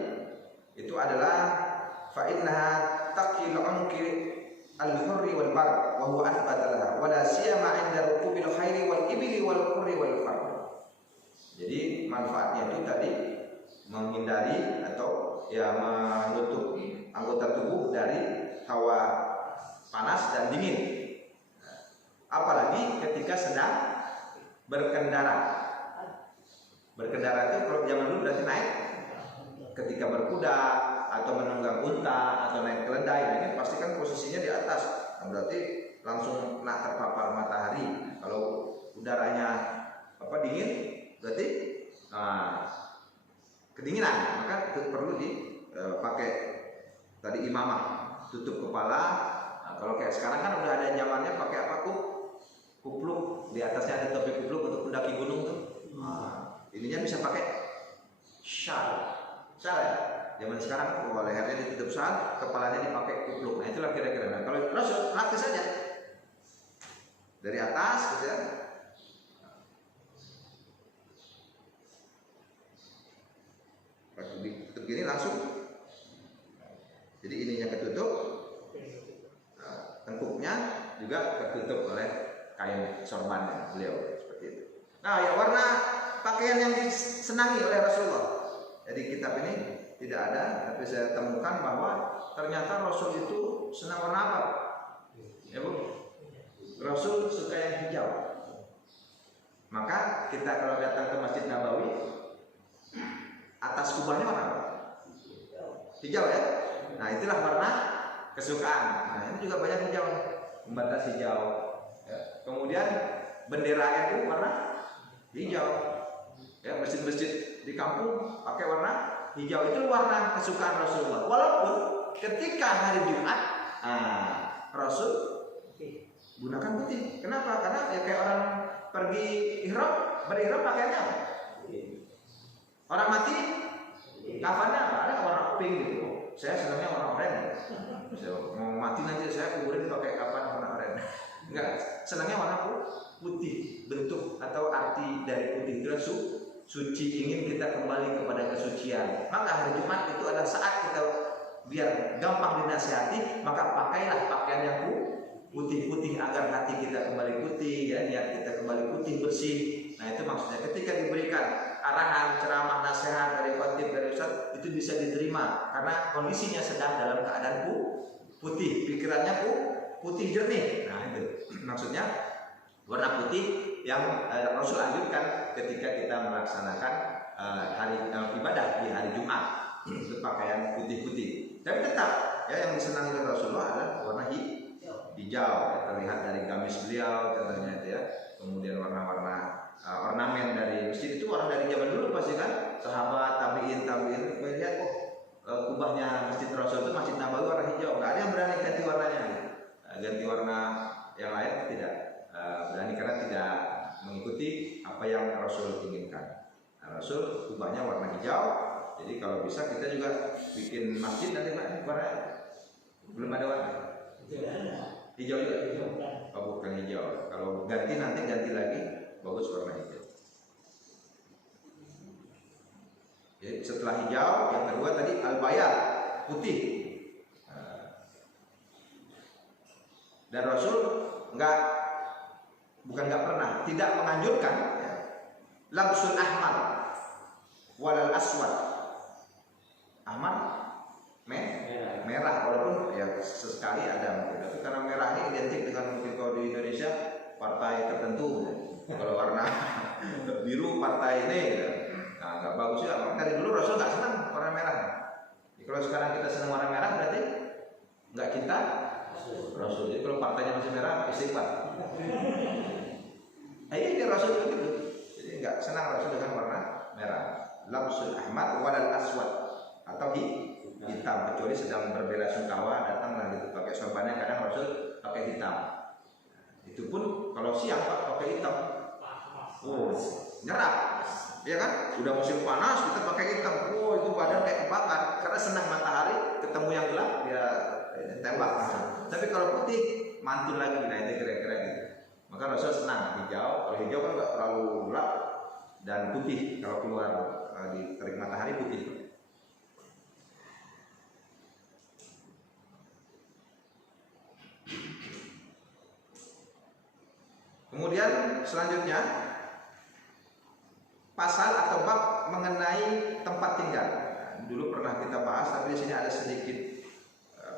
itu adalah fa innaha taqil unqi al-hurri wal bar wa huwa athbatalah wa la siyama 'inda rukubil khairi wal ibli wal qurri wal far. Jadi manfaatnya itu tadi menghindari atau ya menutup anggota tubuh dari hawa panas dan dingin. Apalagi ketika sedang berkendara. Berkendara itu kalau zaman dulu berarti naik. Ketika berkuda atau menunggang unta atau naik keledai, nah ini pasti kan posisinya di atas. Nah, berarti langsung kena terpapar matahari. Kalau udaranya dingin, berarti kedinginan. Maka itu perlu dipakai tadi imamah, tutup kepala. Nah, kalau kayak sekarang kan udah ada zamannya pakai apa kupluk, di atasnya ada topi kupluk untuk mendaki gunung tuh. Ininya bisa pakai shawl ya. Zaman sekarang lehernya ditutup shawl, kepalanya dipakai kupluk. Nah itulah kira-kira. Nah, kalau Rasul praktis saja dari atas gitu ya. Ditutup gini langsung. Jadi ininya ketutup, tengkuknya juga tertutup oleh kain sorban beliau seperti itu. Nah, ya warna pakaian yang disenangi oleh Rasulullah. Jadi kitab ini tidak ada, tapi saya temukan bahwa ternyata Rasul itu senang warna apa? Ya Bu, Rasul suka yang hijau. Maka kita kalau datang ke Masjid Nabawi, atas kubahnya warna apa? Hijau ya. Nah itulah warna kesukaan. Nah ini juga banyak hijau, pembatas hijau. Ya. Kemudian bendera NU warna hijau. Ya, masjid-masjid di kampung pakai warna hijau, itu warna kesukaan Rasulullah. Walaupun ketika hari Jumat, Rasul gunakan putih. Kenapa? Karena ya kayak orang pergi ihram, berihram pakaiannya apa? Orang mati kafannya apa? Ada warna pink gitu. Saya senangnya warna oranye. So, mau mati nanti saya kuburin pakai kafan warna oranye. Enggak, senangnya warna putih. Bentuk atau arti dari putih itu suci, ingin kita kembali kepada kesucian. Maka hari Jumat itu adalah saat kita biar gampang dinasihati, maka pakailah pakaian yang putih-putih agar hati kita kembali putih, ya, niat kita kembali putih bersih. Nah itu maksudnya ketika diberikan arahan, ceramah, nasihat dari khatib, dari ustaz, itu bisa diterima karena kondisinya sedang dalam keadaan putih, pikirannya putih jernih. Nah itu maksudnya warna putih yang Rasul anjurkan ketika kita melaksanakan hari ibadah di hari Jumat, itu pakaian putih-putih. Tapi tetap ya yang disenangi oleh Rasulullah adalah warna hijau, ya, terlihat dari gamis beliau contohnya itu ya. Kemudian warna-warna ornamen dari masjid itu orang dari zaman dulu pasti kan, sahabat, tabiin melihat kubahnya masjid Rasul itu Masjid Nabawi warna hijau, nggak ada yang berani ganti warnanya, ganti warna yang lain tidak berani karena tidak mengikuti apa yang Rasul inginkan. Nah, Rasul kubahnya warna hijau, jadi kalau bisa kita juga bikin masjid nanti Pak warna belum ada warna hijau juga, oh bukan hijau. Kalau ganti nanti ganti lagi bagus warna hijau. Jadi setelah hijau, yang kedua tadi al-bayad, putih. Dan Rasul bukan nggak pernah, tidak menganjurkan ya, labsul ahmar walal aswad. Ahmar merah, walaupun ya sesekali ada mungkin, tapi karena merah ini identik dengan mungkin kalau di Indonesia partai tertentu. Kalau warna biru partai ini gitu. Nah nggak bagus ya, karena dari dulu Rasul nggak senang warna merah. Jadi, kalau sekarang kita senang warna merah berarti nggak cinta Rasul. Jadi kalau partainya masih merah istighfar. Nah ini dia Rasul itu gitu. Jadi nggak senang Rasul dengan warna merah. Labsul ahmad wadal aswad, atau hitam, kecuali sedang berbela sungkawa datanglah gitu pakai sorbannya, kadang Rasul pakai hitam. Itu pun kalau siang Pak pakai hitam. Oh, nyerap. Ya kan? Udah musim panas kita pakai hitam. Oh, itu badan kayak kebakar karena senang matahari ketemu yang gelap dia tembak. Tapi kalau putih mantul lagi, nah itu kira-kira gitu. Maka Rasul senang hijau. Kalau hijau kan nggak terlalu gelap, dan putih kalau keluar di terik matahari putih. Kemudian selanjutnya pasal atau bab mengenai tempat tinggal. Nah, dulu pernah kita bahas, tapi di sini ada sedikit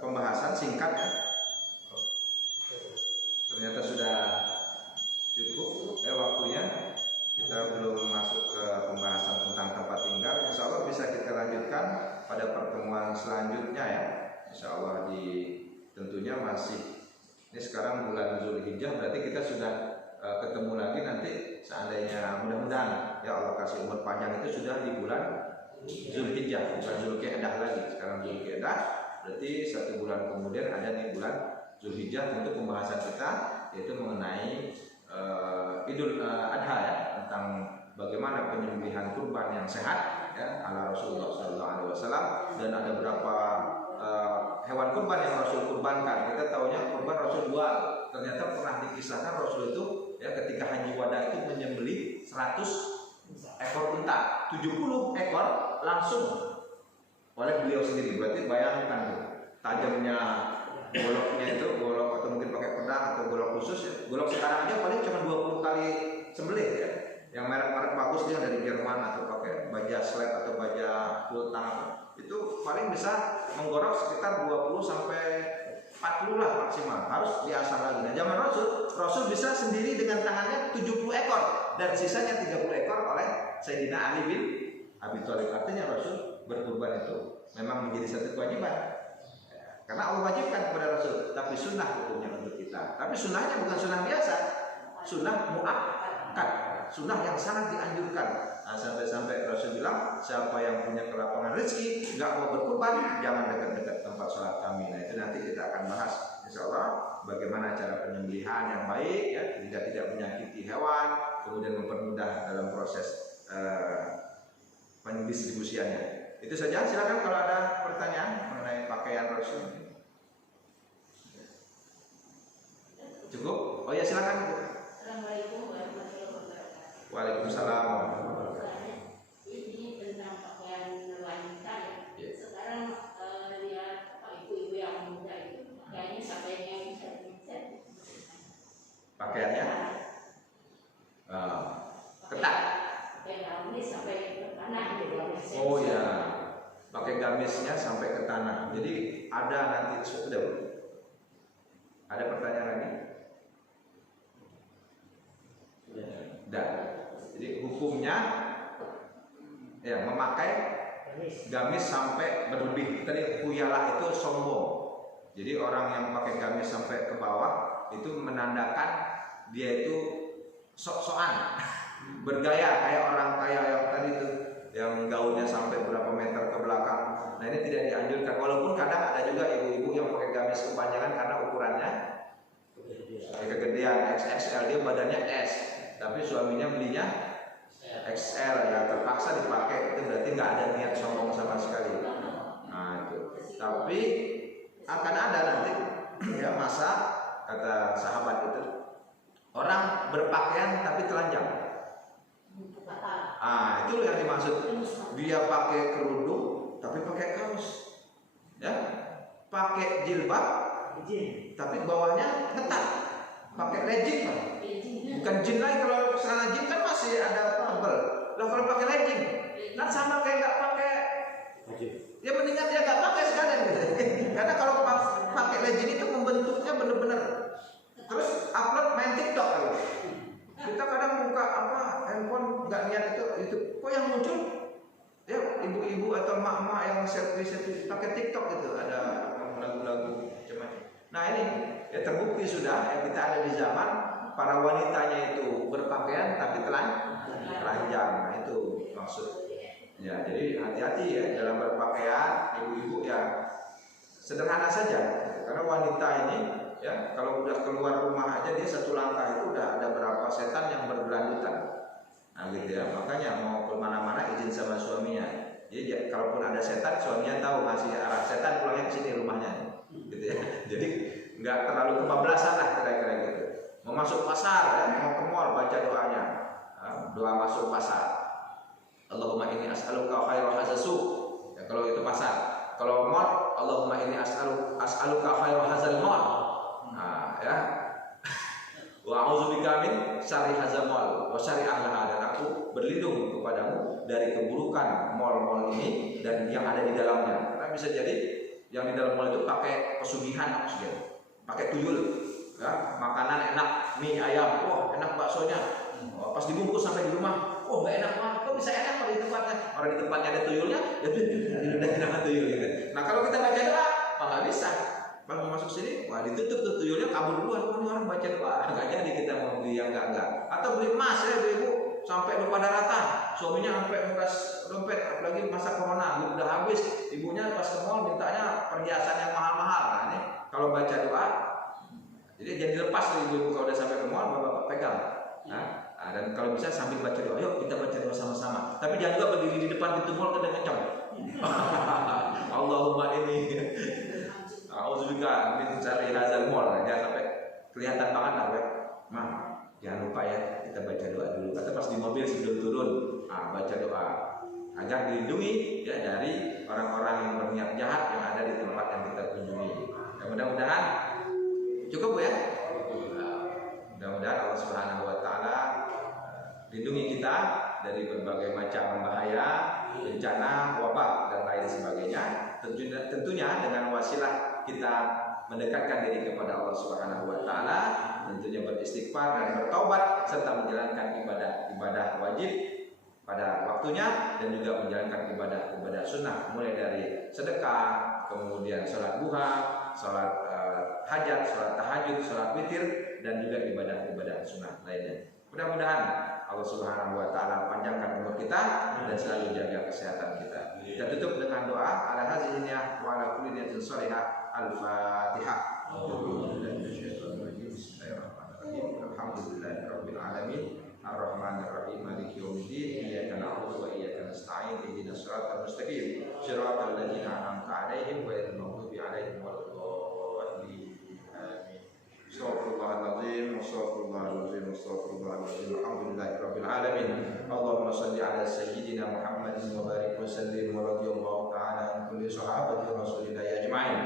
pembahasan singkat ya. Ternyata sudah cukup waktunya. Kita belum masuk ke pembahasan tentang tempat tinggal. Insya Allah bisa kita lanjutkan pada pertemuan selanjutnya ya. Insya Allah tentunya masih ini sekarang bulan Zulhijjah, berarti kita sudah ketemu lagi nanti seandainya mudah-mudahan ya Allah kasih umur panjang, itu sudah di bulan Zulhijjah, bukan Zulqa'dah lagi. Sekarang Zulqa'dah, berarti 1 bulan kemudian ada nih bulan Zulhijjah untuk pembahasan kita, yaitu mengenai Idul Adha ya, tentang bagaimana penyembelihan kurban yang sehat ya ala Rasulullah SAW. Dan ada beberapa hewan kurban yang Rasul kurbankan. Kita tahunya kurban Rasul 2. Ternyata pernah dikisahkan Rasul itu ya ketika haji wada itu menyembelih 100 ekor unta, 70 ekor langsung oleh beliau sendiri. Berarti bayangkan tuh tajamnya goloknya itu, golok atau mungkin pakai pedang atau golok khusus ya. Golok sekarang aja paling cuma 20 kali sembelih ya. Yang merek-merek bagus dia dari Jerman atau pakai baja sled atau baja full tangan itu paling bisa menggorok sekitar 20 sampai 40 lah maksimal, harus diasah lagi. Nah zaman Rasul bisa sendiri dengan tangannya 70 ekor dan sisanya 30 ekor oleh Sayyidina Ali bin Abi Thalib. Artinya Rasul berkurban itu memang menjadi satu kewajiban, karena Allah wajibkan kepada Rasul, tapi sunnah hukumnya untuk kita. Tapi sunnahnya bukan sunnah biasa, sunnah muakkad, sunnah yang sangat dianjurkan. Nah, sampai-sampai Rasul bilang, siapa yang punya kelapangan rezeki nggak mau berkurban, jangan dekat-dekat tempat sholat kami. Nah itu nanti kita akan bahas, insya Allah, bagaimana cara penyembelihan yang baik, ya, tidak menyakiti hewan, kemudian mempermudah dalam proses pendistribusiannya. Itu saja. Silakan kalau ada pertanyaan mengenai pakaian Rasul. Cukup? Oh ya, silakan. Assalamualaikum warahmatullahi wabarakatuh. Waalaikumsalam. Ini tentang pakaian wanita ya. Sekarang lihat ibu-ibu yang muda itu pakaiannya sampai yang bisa Pakaiannya ketat. Pakai gamis sampai ke tanah gitu. Oh ya, pakai gamisnya sampai ke tanah. Jadi ada nanti sudah. Ada pertanyaan lagi? Sudah. Jadi hukumnya ya memakai gamis sampai berlebih. Tadi khuyala itu sombong. Jadi orang yang pakai gamis sampai ke bawah itu menandakan dia itu sok-sokan, bergaya kayak orang kaya yang tadi itu, yang gaunnya sampai berapa meter ke belakang. Nah ini tidak dianjurkan. Walaupun kadang ada juga ibu-ibu yang pakai gamis kepanjangan karena ukurannya kegedean XXL, dia badannya S, tapi suaminya belinya XL, ya terpaksa dipakai. Itu berarti nggak ada niat sombong sama sekali. Nah itu. Tapi akan ada nanti ya masa, kata sahabat itu, orang berpakaian tapi telanjang. Ah itu yang dimaksud. Dia pakai kerudung tapi pakai kaos, ya, pakai jilbab tapi bawahnya ketat, pakai legging, bukan jin lagi. Kalau celana jin kan masih ada tebel. Lah kalau pakai legging kan sama kayak nggak pakai. Ya mendingan dia nggak pakai sekalian gitu. Karena kalau pakai legging itu membentuknya bener-bener. Terus upload main TikTok kalau kita kadang buka handphone nggak niat itu kok yang muncul ya ibu-ibu atau mak-mak yang selfie pakai TikTok gitu, ada lagu-lagu macam-macam. Nah ini ya terbukti sudah ya, kita ada di zaman para wanitanya itu berpakaian tapi telanjang. Nah itu maksud. Ya, jadi hati-hati ya dalam berpakaian, ibu-ibu ya sederhana saja. Karena wanita ini ya kalau udah keluar rumah aja dia satu langkah itu udah ada berapa setan yang berbelanjutan. Nah gitu ya, makanya mau kemana-mana izin sama suaminya. Jadi ya, kalaupun ada setan, suaminya tahu ngasih arah setan pulangnya ke sini rumahnya, gitu ya. Jadi nggak terlalu kebablasan lah kira-kira gitu. Mau masuk pasar, ya, mau ke mall baca doanya, doa masuk pasar. Allahumma inni as'aluka khairal hadzal suq. Ya, kalau itu pasar. Kalau mall, Allahumma inni as'aluka khairal hadzal mall. Nah, ya. Wa a'udzubika min syarri hadzal mall wa syarri ahliha, dan aku berlindung kepadamu dari keburukan mall-mall ini dan yang ada di dalamnya. Karena bisa jadi yang di dalam mall itu pakai pesugihan, pakai tuyul. Ya, makanan enak, mie ayam, wah enak baksonya. Pas dibungkus sampai di rumah, oh nggak enak banget. Kok bisa enak kalau di tempatnya? Orang di tempatnya ada tuyulnya, jadi nama tuyul gitu. Nah kalau kita baca doa, nggak bisa. Pas mau masuk sini, wah ditutup tuh tuyulnya, kabur duluan. Oh ini orang baca doa, nggak jadi kita mau beli yang enggak. Atau beli emas ya ibu, sampai lupa daratan. Suaminya sampai nguras dompet, apalagi masa corona, udah habis. Ibunya pas ke mall mintanya perhiasan yang mahal-mahal. Nah ini kalau baca doa, jadi jangan dilepas tuh ibu kalau udah sampai ke mall, bapak pegang. Nah, dan kalau bisa sambil baca doa, yuk kita baca doa sama-sama. Tapi jangan juga berdiri di depan pintu mall dan kencang. Allahumma ini, a'udzubika min syarri hadzal mall. Jangan sampai kelihatan banget lah, Mah. Jangan lupa ya kita baca doa dulu. Atau pas di mobil sebelum turun, baca doa agar dilindungi ya dari orang-orang yang berniat jahat yang ada di tempat yang kita kunjungi. Ya, mudah-mudahan cukup ya. Mudah-mudahan Allah Subhanahu wa taala lindungi kita dari berbagai macam bahaya, bencana, wabah dan lain sebagainya. tentunya dengan wasilah kita mendekatkan diri kepada Allah Subhanahu wa taala, tentunya beristighfar dan bertaubat serta menjalankan ibadah wajib pada waktunya dan juga menjalankan ibadah sunnah mulai dari sedekah, kemudian sholat duha, sholat hajat, sholat tahajud, sholat witir dan juga ibadah sunnah lainnya. Mudah-mudahan Allah Subhanahu wa taala panjangkan umur kita dan selalu jaga kesehatan kita. Kita tutup dengan doa ala hazihi niyyah wa ala kulli niyatin shalihah. Al-Fatihah. Alhamdulillahirabbil alamin. Ar-Rahmanir-Rahim. Maliki yaumiddin. Iyyaka na'budu wa iyyaka nasta'in. Ihdinas siratal mustaqim. Shiratal ladzina an'amta 'alaihim ghairil maghdubi 'alaihim waladdallin. Amin. Astaghfirullahaladzim, astaghfirullahaladzim, astaghfirullahaladzim. Alhamdulillahirabbil alamin. Allahumma shalli ala sayyidina Muhammadin wa barik wa sallim wa radhiyallahu ta'ala an kulli sahabati Rasulillah ajma'in.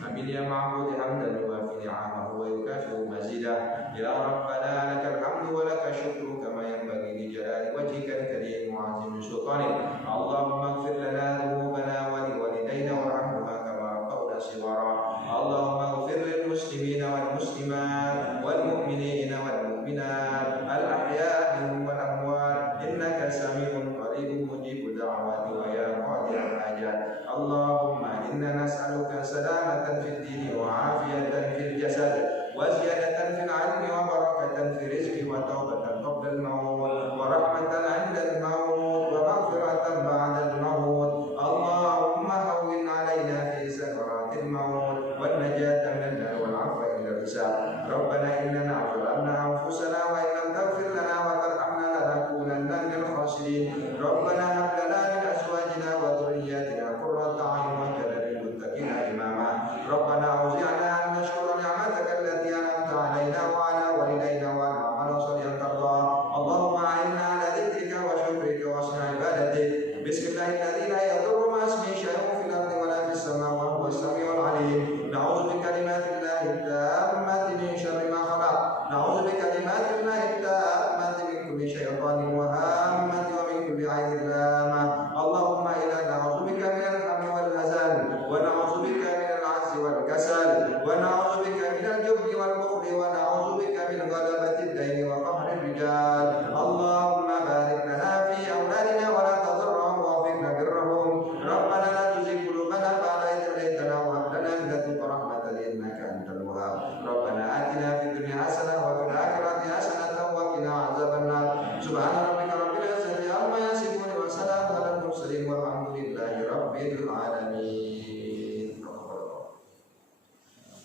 Amin ya ma'budi hamdan yuwafi ni'amahu wa yukafi'u mazidah. Ya Rabbana lakal hamdu wa lakal syukru kama yanbaghi li jalali wajhikal karim wa 'azimi sultanik. Allahumma ighfir lana dhunubana wa li walidayna warhamhuma kama rabbawna shighara. Allahumma ighfir lil muslimina wal muslimat wal mu'minina wal mu'minat al ahya'i wal amwat innaka sami'un qaribun mujibud da'wati wa ya qadirul hajat. Allahumma inna nas'aluka salamatan fid dini wa 'afiyatan fil jasad wa ziyadatan fil 'ilmi wa barakatan fil rizqi wa taubatan qabla al maut wa rahmatan 'inda al maut wa maghfiratan ba'da al maut. Allahumma hawwin 'alaina fi sakaratil maut wan najata min an-nar wal 'afwa ila al-hisab. Rabbana innana ظلمنا أنفسنا وإن لم تغفر لنا وترحمنا لنكونن من الخاسرين. ربنا هب لنا من أزواجنا وذرياتنا قرة أعين واجعلنا للمتقين إماما. ربنا أوزعنا أن نشكر نعمتك التي أنعمت علينا وعلى والدينا وأن نعمل صالحا ترضاه. اللهم أعنا على ذكرك وشكرك وحسن عبادتك. بسم الله الذي لا يضر مع اسمه شيء في الأرض ولا في السماء وهو السميع العليم. نعوذ بكلمات الله التامة من شر ما خلق. نعوذ بكلمات الله التامة من كل شيطان وهامة ومن كل عين لامة. اللهم إنا نعوذ بك من الهم والحزن ونعوذ بك من العجز والكسل ونعوذ بك من الجبن والبخل ونعوذ بك من غلبة الدين وقهر الرجال. اللهم بارك لنا في أولادنا ولا تضرهم ووفقنا برهم. ربنا لا تزغ قلوبنا بعد إذ هديتنا وهب لنا من لدنك رحمة إنك أنت الوهاب. ربنا آتنا في الدنيا حسنة وفي الآخرة حسنة وقنا عذاب النار. سبحان ربك رب العزة عما يصفون وسلام على المرسلين والحمد لله رب العالمين.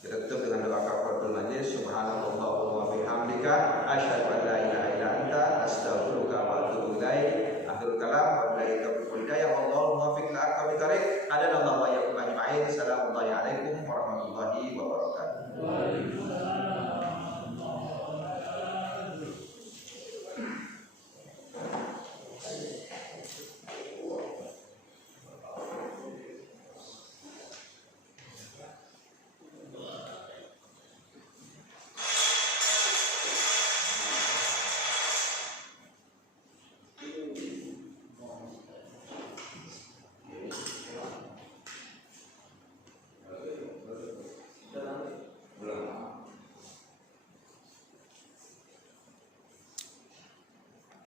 Kita tutup dengan doa kafaratul majlis. Subhanallah wa bihamdika asyhadu